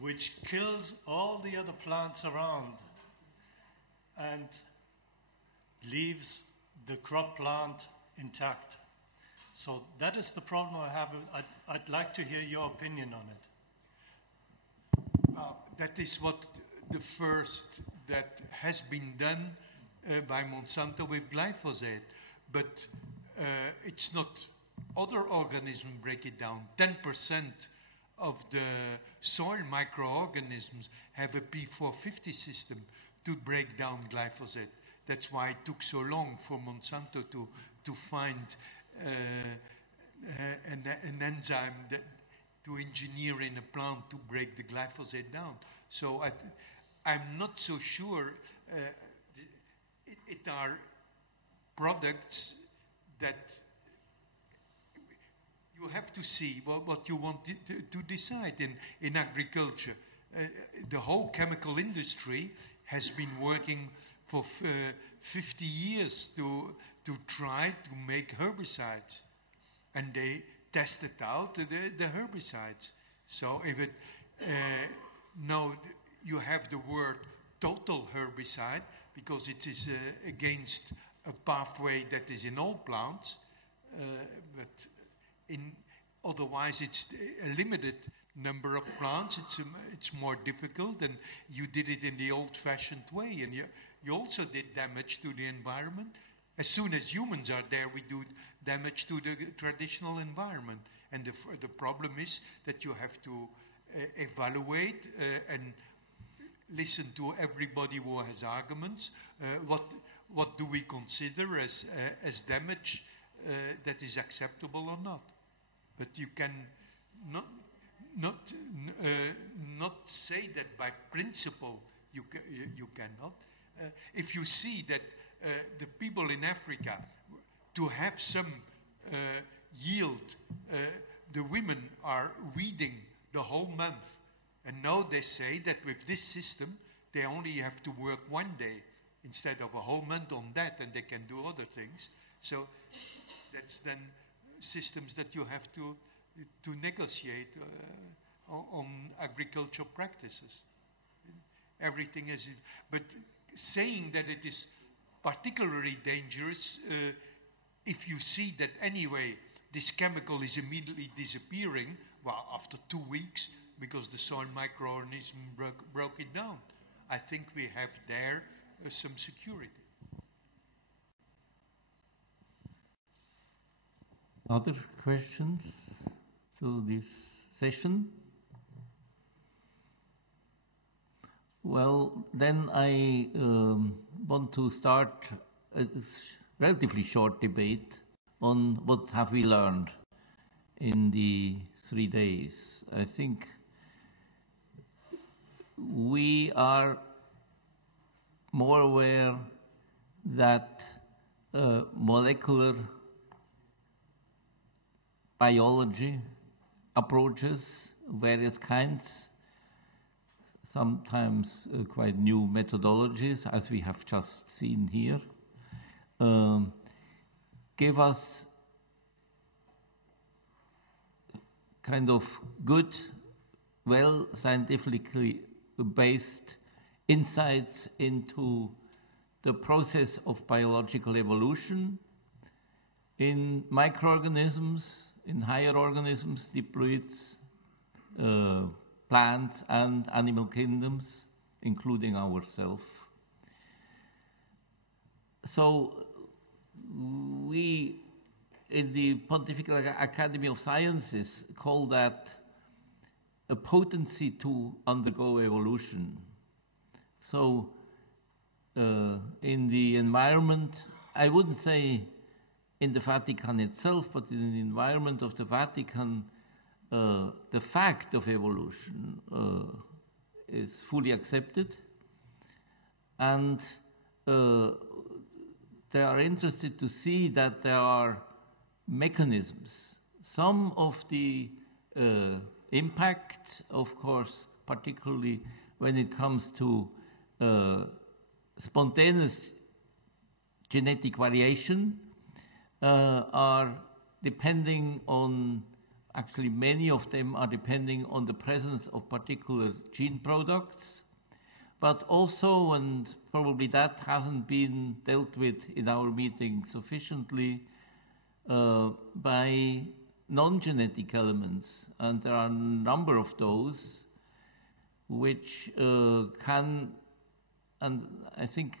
which kills all the other plants around and leaves the crop plant intact. So that is the problem I have. I'd like to hear your opinion on it. That is what the first that has been done by Monsanto with glyphosate. But it's not, other organisms break it down. 10% of the soil microorganisms have a P450 system to break down glyphosate. That's why it took so long for Monsanto to find an enzyme to engineer in a plant to break the glyphosate down. So I'm not so sure it are products that you have to see what you want to decide in agriculture. The whole chemical industry has been working for 50 years to try to make herbicides, and they tested out the herbicides. So if it now you have the word total herbicide because it is against a pathway that is in all plants, but otherwise it's a limited number of plants. It's more difficult, and you did it in the old-fashioned way, and you also did damage to the environment. As soon as humans are there, we do damage to the traditional environment. And the problem is that you have to evaluate and listen to everybody who has arguments. What do we consider as damage that is acceptable or not? But you can not say that by principle you cannot. if you see that the people in Africa, to have some yield, the women are weeding the whole month. And now they say that with this system, they only have to work one day instead of a whole month on that, and they can do other things. So that's then systems that you have to negotiate on agricultural practices. Everything is, but saying that it is particularly dangerous if you see that anyway this chemical is immediately disappearing, well, after 2 weeks, because the soil microorganism broke it down. I think we have there some security. Other questions to this session? Well, then I want to start a relatively short debate on what have we learned in the 3 days. I think we are more aware that molecular biology approaches, various kinds, sometimes quite new methodologies, as we have just seen here, give us kind of good, well scientifically based insights into the process of biological evolution in microorganisms, in higher organisms, diploids, plants and animal kingdoms, including ourselves. So we, in the Pontifical Academy of Sciences, call that a potency to undergo evolution. So in the environment, I wouldn't say in the Vatican itself, but in the environment of the Vatican, the fact of evolution is fully accepted, and they are interested to see that there are mechanisms. Some of the impact, of course, particularly when it comes to spontaneous genetic variation, are depending on, actually many of them are depending on the presence of particular gene products, but also, and probably that hasn't been dealt with in our meeting sufficiently, by non-genetic elements. And there are a number of those which can, and I think,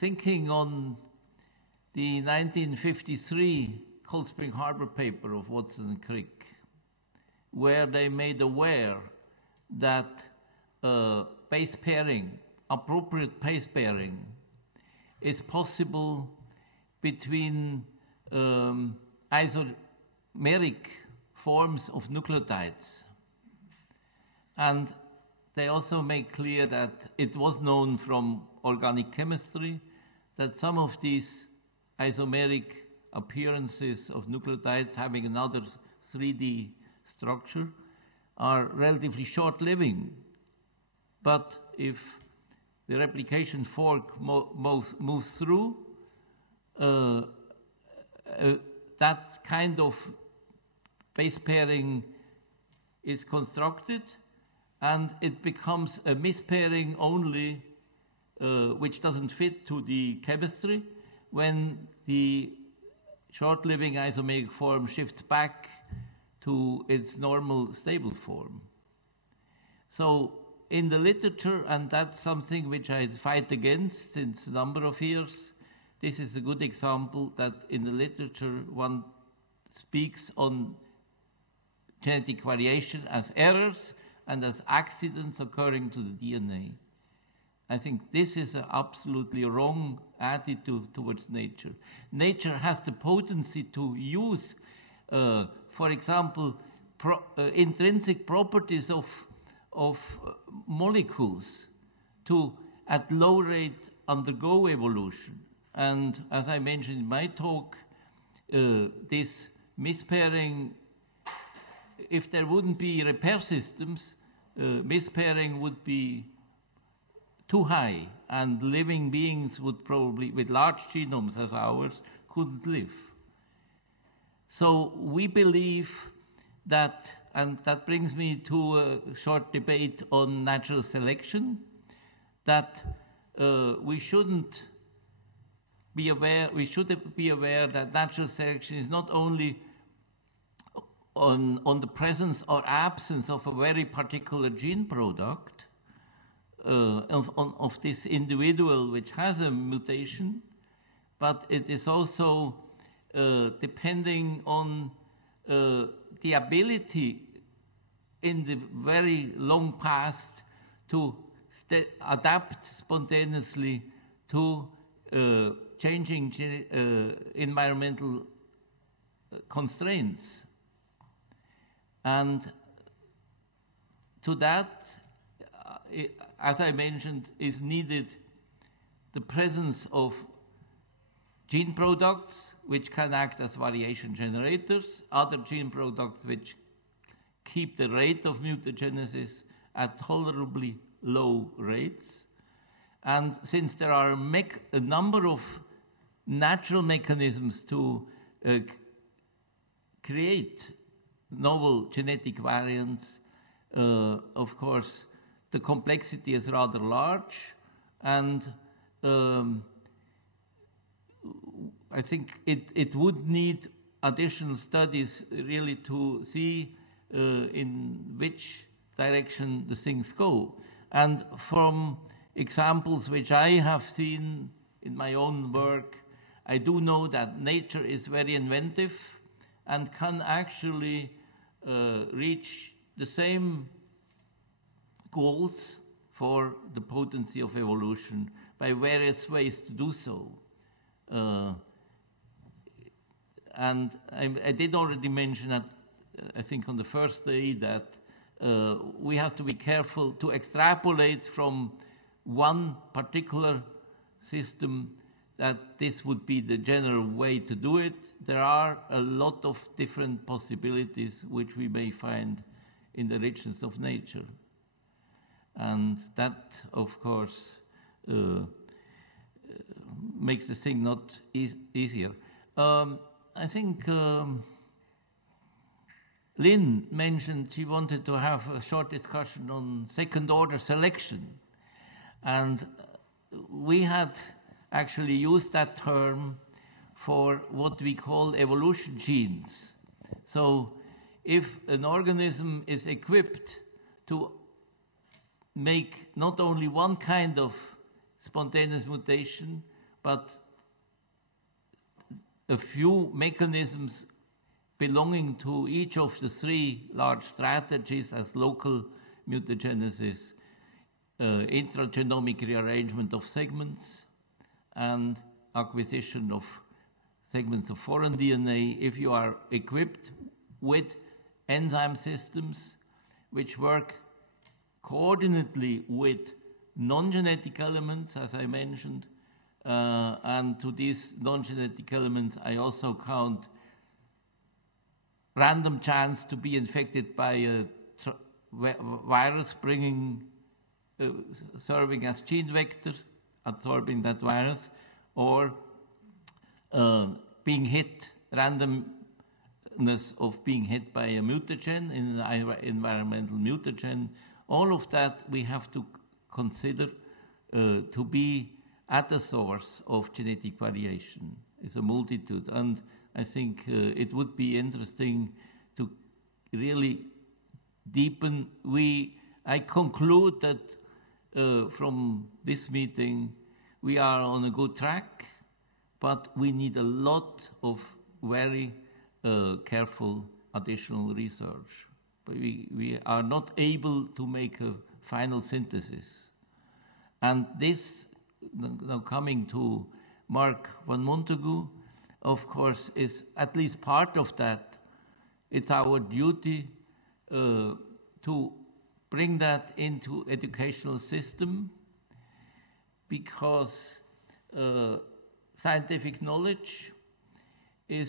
thinking on the 1953 Cold Spring Harbor paper of Watson and Crick, where they made aware that base pairing, appropriate base pairing, is possible between isomeric forms of nucleotides. And they also make clear that it was known from organic chemistry that some of these isomeric appearances of nucleotides having another 3D structure are relatively short-living. But if the replication fork moves through, that kind of base pairing is constructed, and it becomes a mispairing only, which doesn't fit to the chemistry, when the short-living isomeric form shifts back to its normal stable form. So in the literature, and that's something which I fight against since a number of years, this is a good example that in the literature one speaks on genetic variation as errors and as accidents occurring to the DNA. I think this is an absolutely wrong attitude towards nature. Nature has the potency to use, for example, intrinsic properties of molecules to at low rate undergo evolution. And as I mentioned in my talk, this mispairing, if there wouldn't be repair systems, mispairing would be too high, and living beings would probably, with large genomes as ours, couldn't live. So we believe that, and that brings me to a short debate on natural selection, that we should be aware that natural selection is not only on the presence or absence of a very particular gene product of this individual which has a mutation, but it is also depending on the ability in the very long past to adapt spontaneously to changing environmental constraints. And to that, as I mentioned, is needed the presence of gene products which can act as variation generators, other gene products which keep the rate of mutagenesis at tolerably low rates. And since there are a number of natural mechanisms to create novel genetic variants, of course, the complexity is rather large, and I think it would need additional studies really to see in which direction the things go. And from examples which I have seen in my own work, I do know that nature is very inventive and can actually reach the same goals for the potency of evolution by various ways to do so. And I did already mention that, I think on the first day, that we have to be careful to extrapolate from one particular system that this would be the general way to do it. There are a lot of different possibilities which we may find in the richness of nature. And that, of course, makes the thing not easier. I think Lynn mentioned she wanted to have a short discussion on second-order selection. And we had actually used that term for what we call evolution genes. So if an organism is equipped to make not only one kind of spontaneous mutation, but a few mechanisms belonging to each of the three large strategies as local mutagenesis, intragenomic rearrangement of segments, and acquisition of segments of foreign DNA, if you are equipped with enzyme systems which work coordinately with non-genetic elements, as I mentioned, and to these non-genetic elements I also count random chance to be infected by a virus serving as gene vector, absorbing that virus, or being hit, randomness of being hit by a mutagen, in an environmental mutagen. All of that we have to consider to be at the source of genetic variation. It's a multitude, and I think it would be interesting to really deepen. I conclude that from this meeting we are on a good track, but we need a lot of very careful additional research. But we are not able to make a final synthesis. And this, now coming to Marc van Montagu, of course, is at least part of that. It's our duty to bring that into educational system. because scientific knowledge is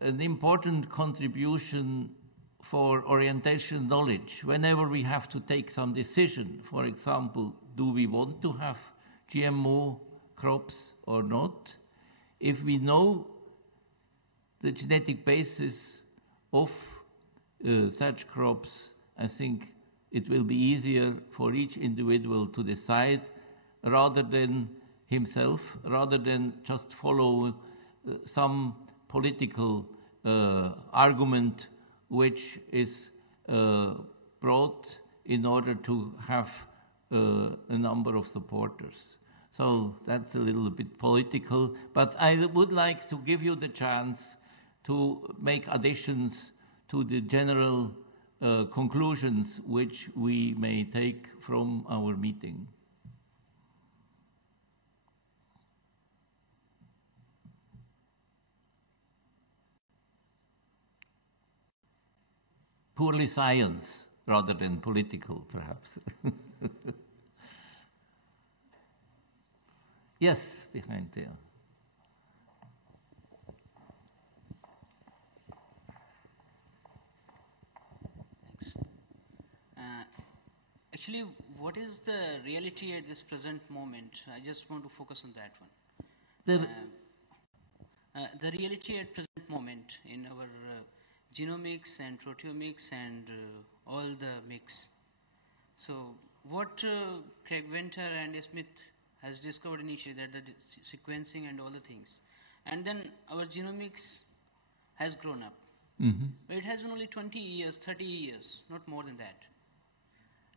an important contribution for orientation knowledge. Whenever we have to take some decision, for example, do we want to have GMO crops or not? If we know the genetic basis of such crops, I think it will be easier for each individual to decide rather than himself, rather than just follow some political argument which is brought in order to have a number of supporters. So that's a little bit political, but I would like to give you the chance to make additions to the general conclusions which we may take from our meeting. Purely science rather than political, perhaps. Yes, behind there. Thanks. Actually, what is the reality at this present moment? I just want to focus on that one. The reality at present moment in our genomics and proteomics and all the mix. So what Craig Venter and Smith has discovered initially, that the sequencing and all the things. And then our genomics has grown up. Mm-hmm. But it has been only 20 years, 30 years, not more than that.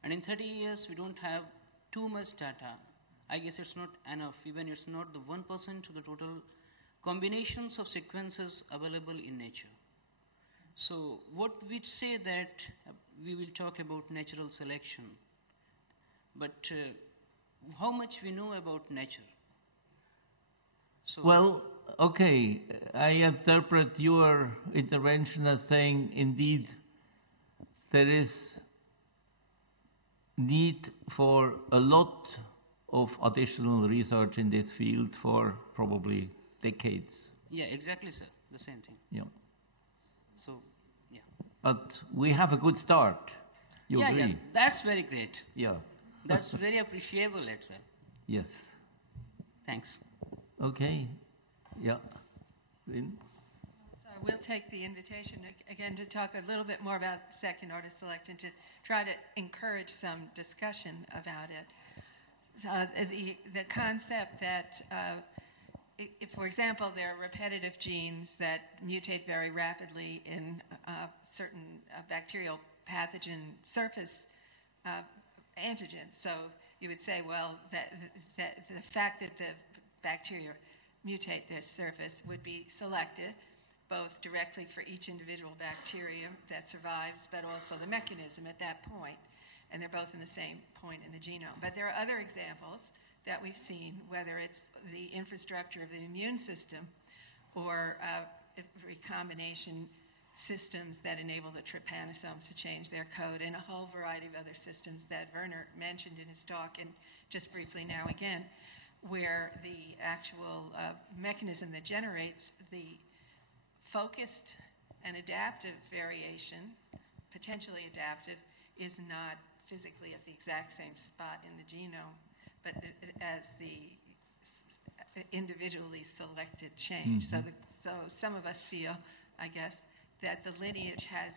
And in 30 years, we don't have too much data. I guess it's not enough. Even it's not the 1% of the total combinations of sequences available in nature. So what we say that we will talk about natural selection, but how much we know about nature? So well, okay, I interpret your intervention as saying indeed there is need for a lot of additional research in this field for probably decades. Yeah, exactly, sir. The same thing. Yeah. So, yeah. But we have a good start. You agree? Yeah, that's very great. Yeah. That's very appreciable as well. Yes. Thanks. Okay. Yeah. Lynn? So I will take the invitation again to talk a little bit more about second order selection, to try to encourage some discussion about it. The concept that if, for example, there are repetitive genes that mutate very rapidly in certain bacterial pathogen surface antigens. So you would say, well, that the fact that the bacteria mutate this surface would be selected, both directly for each individual bacteria that survives, but also the mechanism at that point. And they're both in the same point in the genome. But there are other examples that we've seen, whether it's the infrastructure of the immune system or recombination systems that enable the trypanosomes to change their code, and a whole variety of other systems that Werner mentioned in his talk, and just briefly now again, where the actual mechanism that generates the focused and adaptive variation, potentially adaptive, is not physically at the exact same spot in the genome, but as the individually selected change. Mm-hmm. So some of us feel, I guess, that the lineage has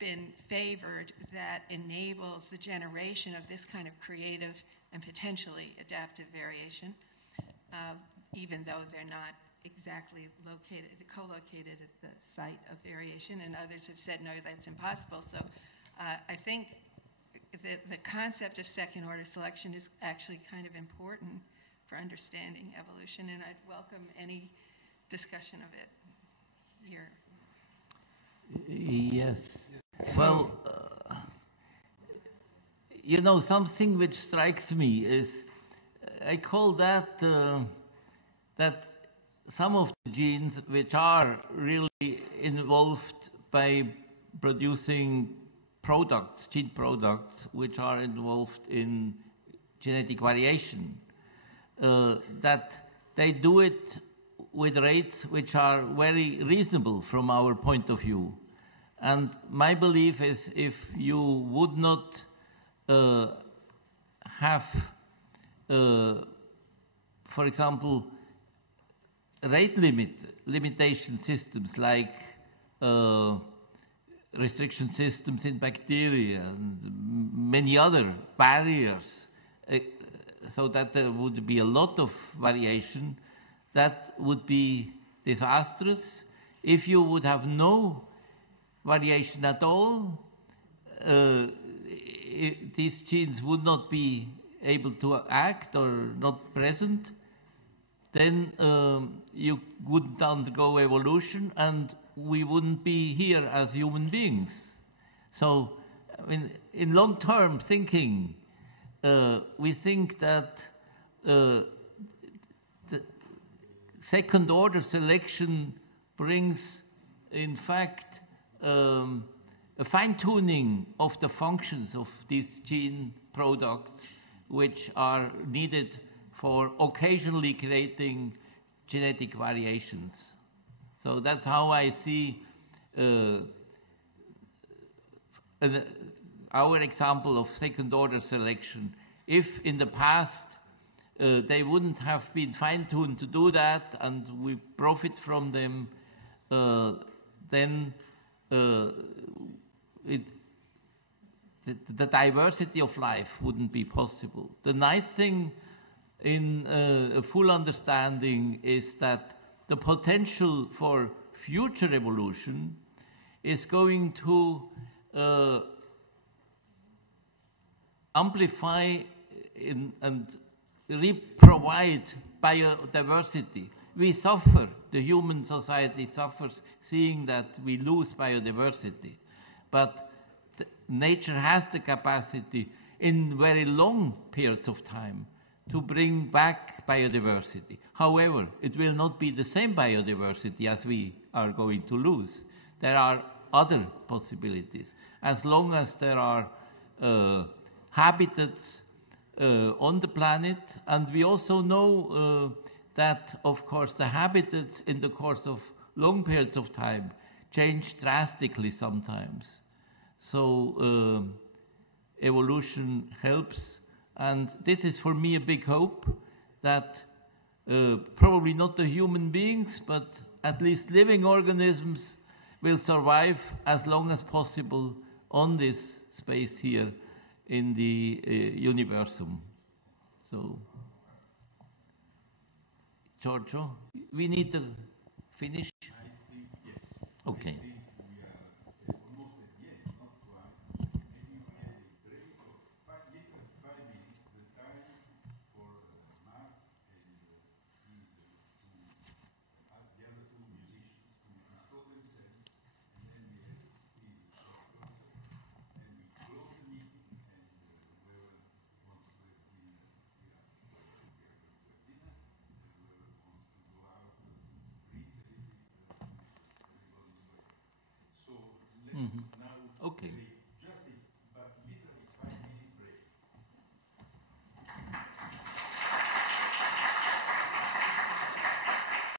been favored that enables the generation of this kind of creative and potentially adaptive variation, even though they're not exactly co-located at the site of variation, and others have said, no, that's impossible. So I think the concept of second-order selection is actually kind of important for understanding evolution, and I'd welcome any discussion of it here. Yes. Well, you know, something which strikes me is, I call that that some of the genes which are really involved by producing products, gene products, which are involved in genetic variation, that they do it with rates which are very reasonable from our point of view. And my belief is if you would not have, for example, rate limitation systems like restriction systems in bacteria and many other barriers, so that there would be a lot of variation, that would be disastrous. If you would have no variation at all, these genes would not be able to act or not present, then you wouldn't undergo evolution and we wouldn't be here as human beings. So in long-term thinking, we think that the second-order selection brings, in fact, a fine-tuning of the functions of these gene products which are needed for occasionally creating genetic variations. So that's how I see our example of second-order selection. If in the past they wouldn't have been fine-tuned to do that and we profit from them, then the diversity of life wouldn't be possible. The nice thing in a full understanding is that the potential for future evolution is going to amplify and re-provide biodiversity. We suffer, the human society suffers seeing that we lose biodiversity. But nature has the capacity in very long periods of time to bring back biodiversity. However, it will not be the same biodiversity as we are going to lose. There are other possibilities. As long as there are habitats on the planet, and we also know that, of course, the habitats in the course of long periods of time change drastically sometimes. So evolution helps, and this is for me a big hope that probably not the human beings, but at least living organisms will survive as long as possible on this space here in the universum. So, Giorgio, we need to finish? I think yes. Okay. I think we are almost at the end, not quite. Maybe we have a break of 5 minutes, the time for Marc and his the other two musicians to install themselves, and then we have his short concert, and we close the meeting, and whoever wants to have dinner, we are going to have dinner, and whoever wants to go out read a little bit, everybody's welcome. So let's now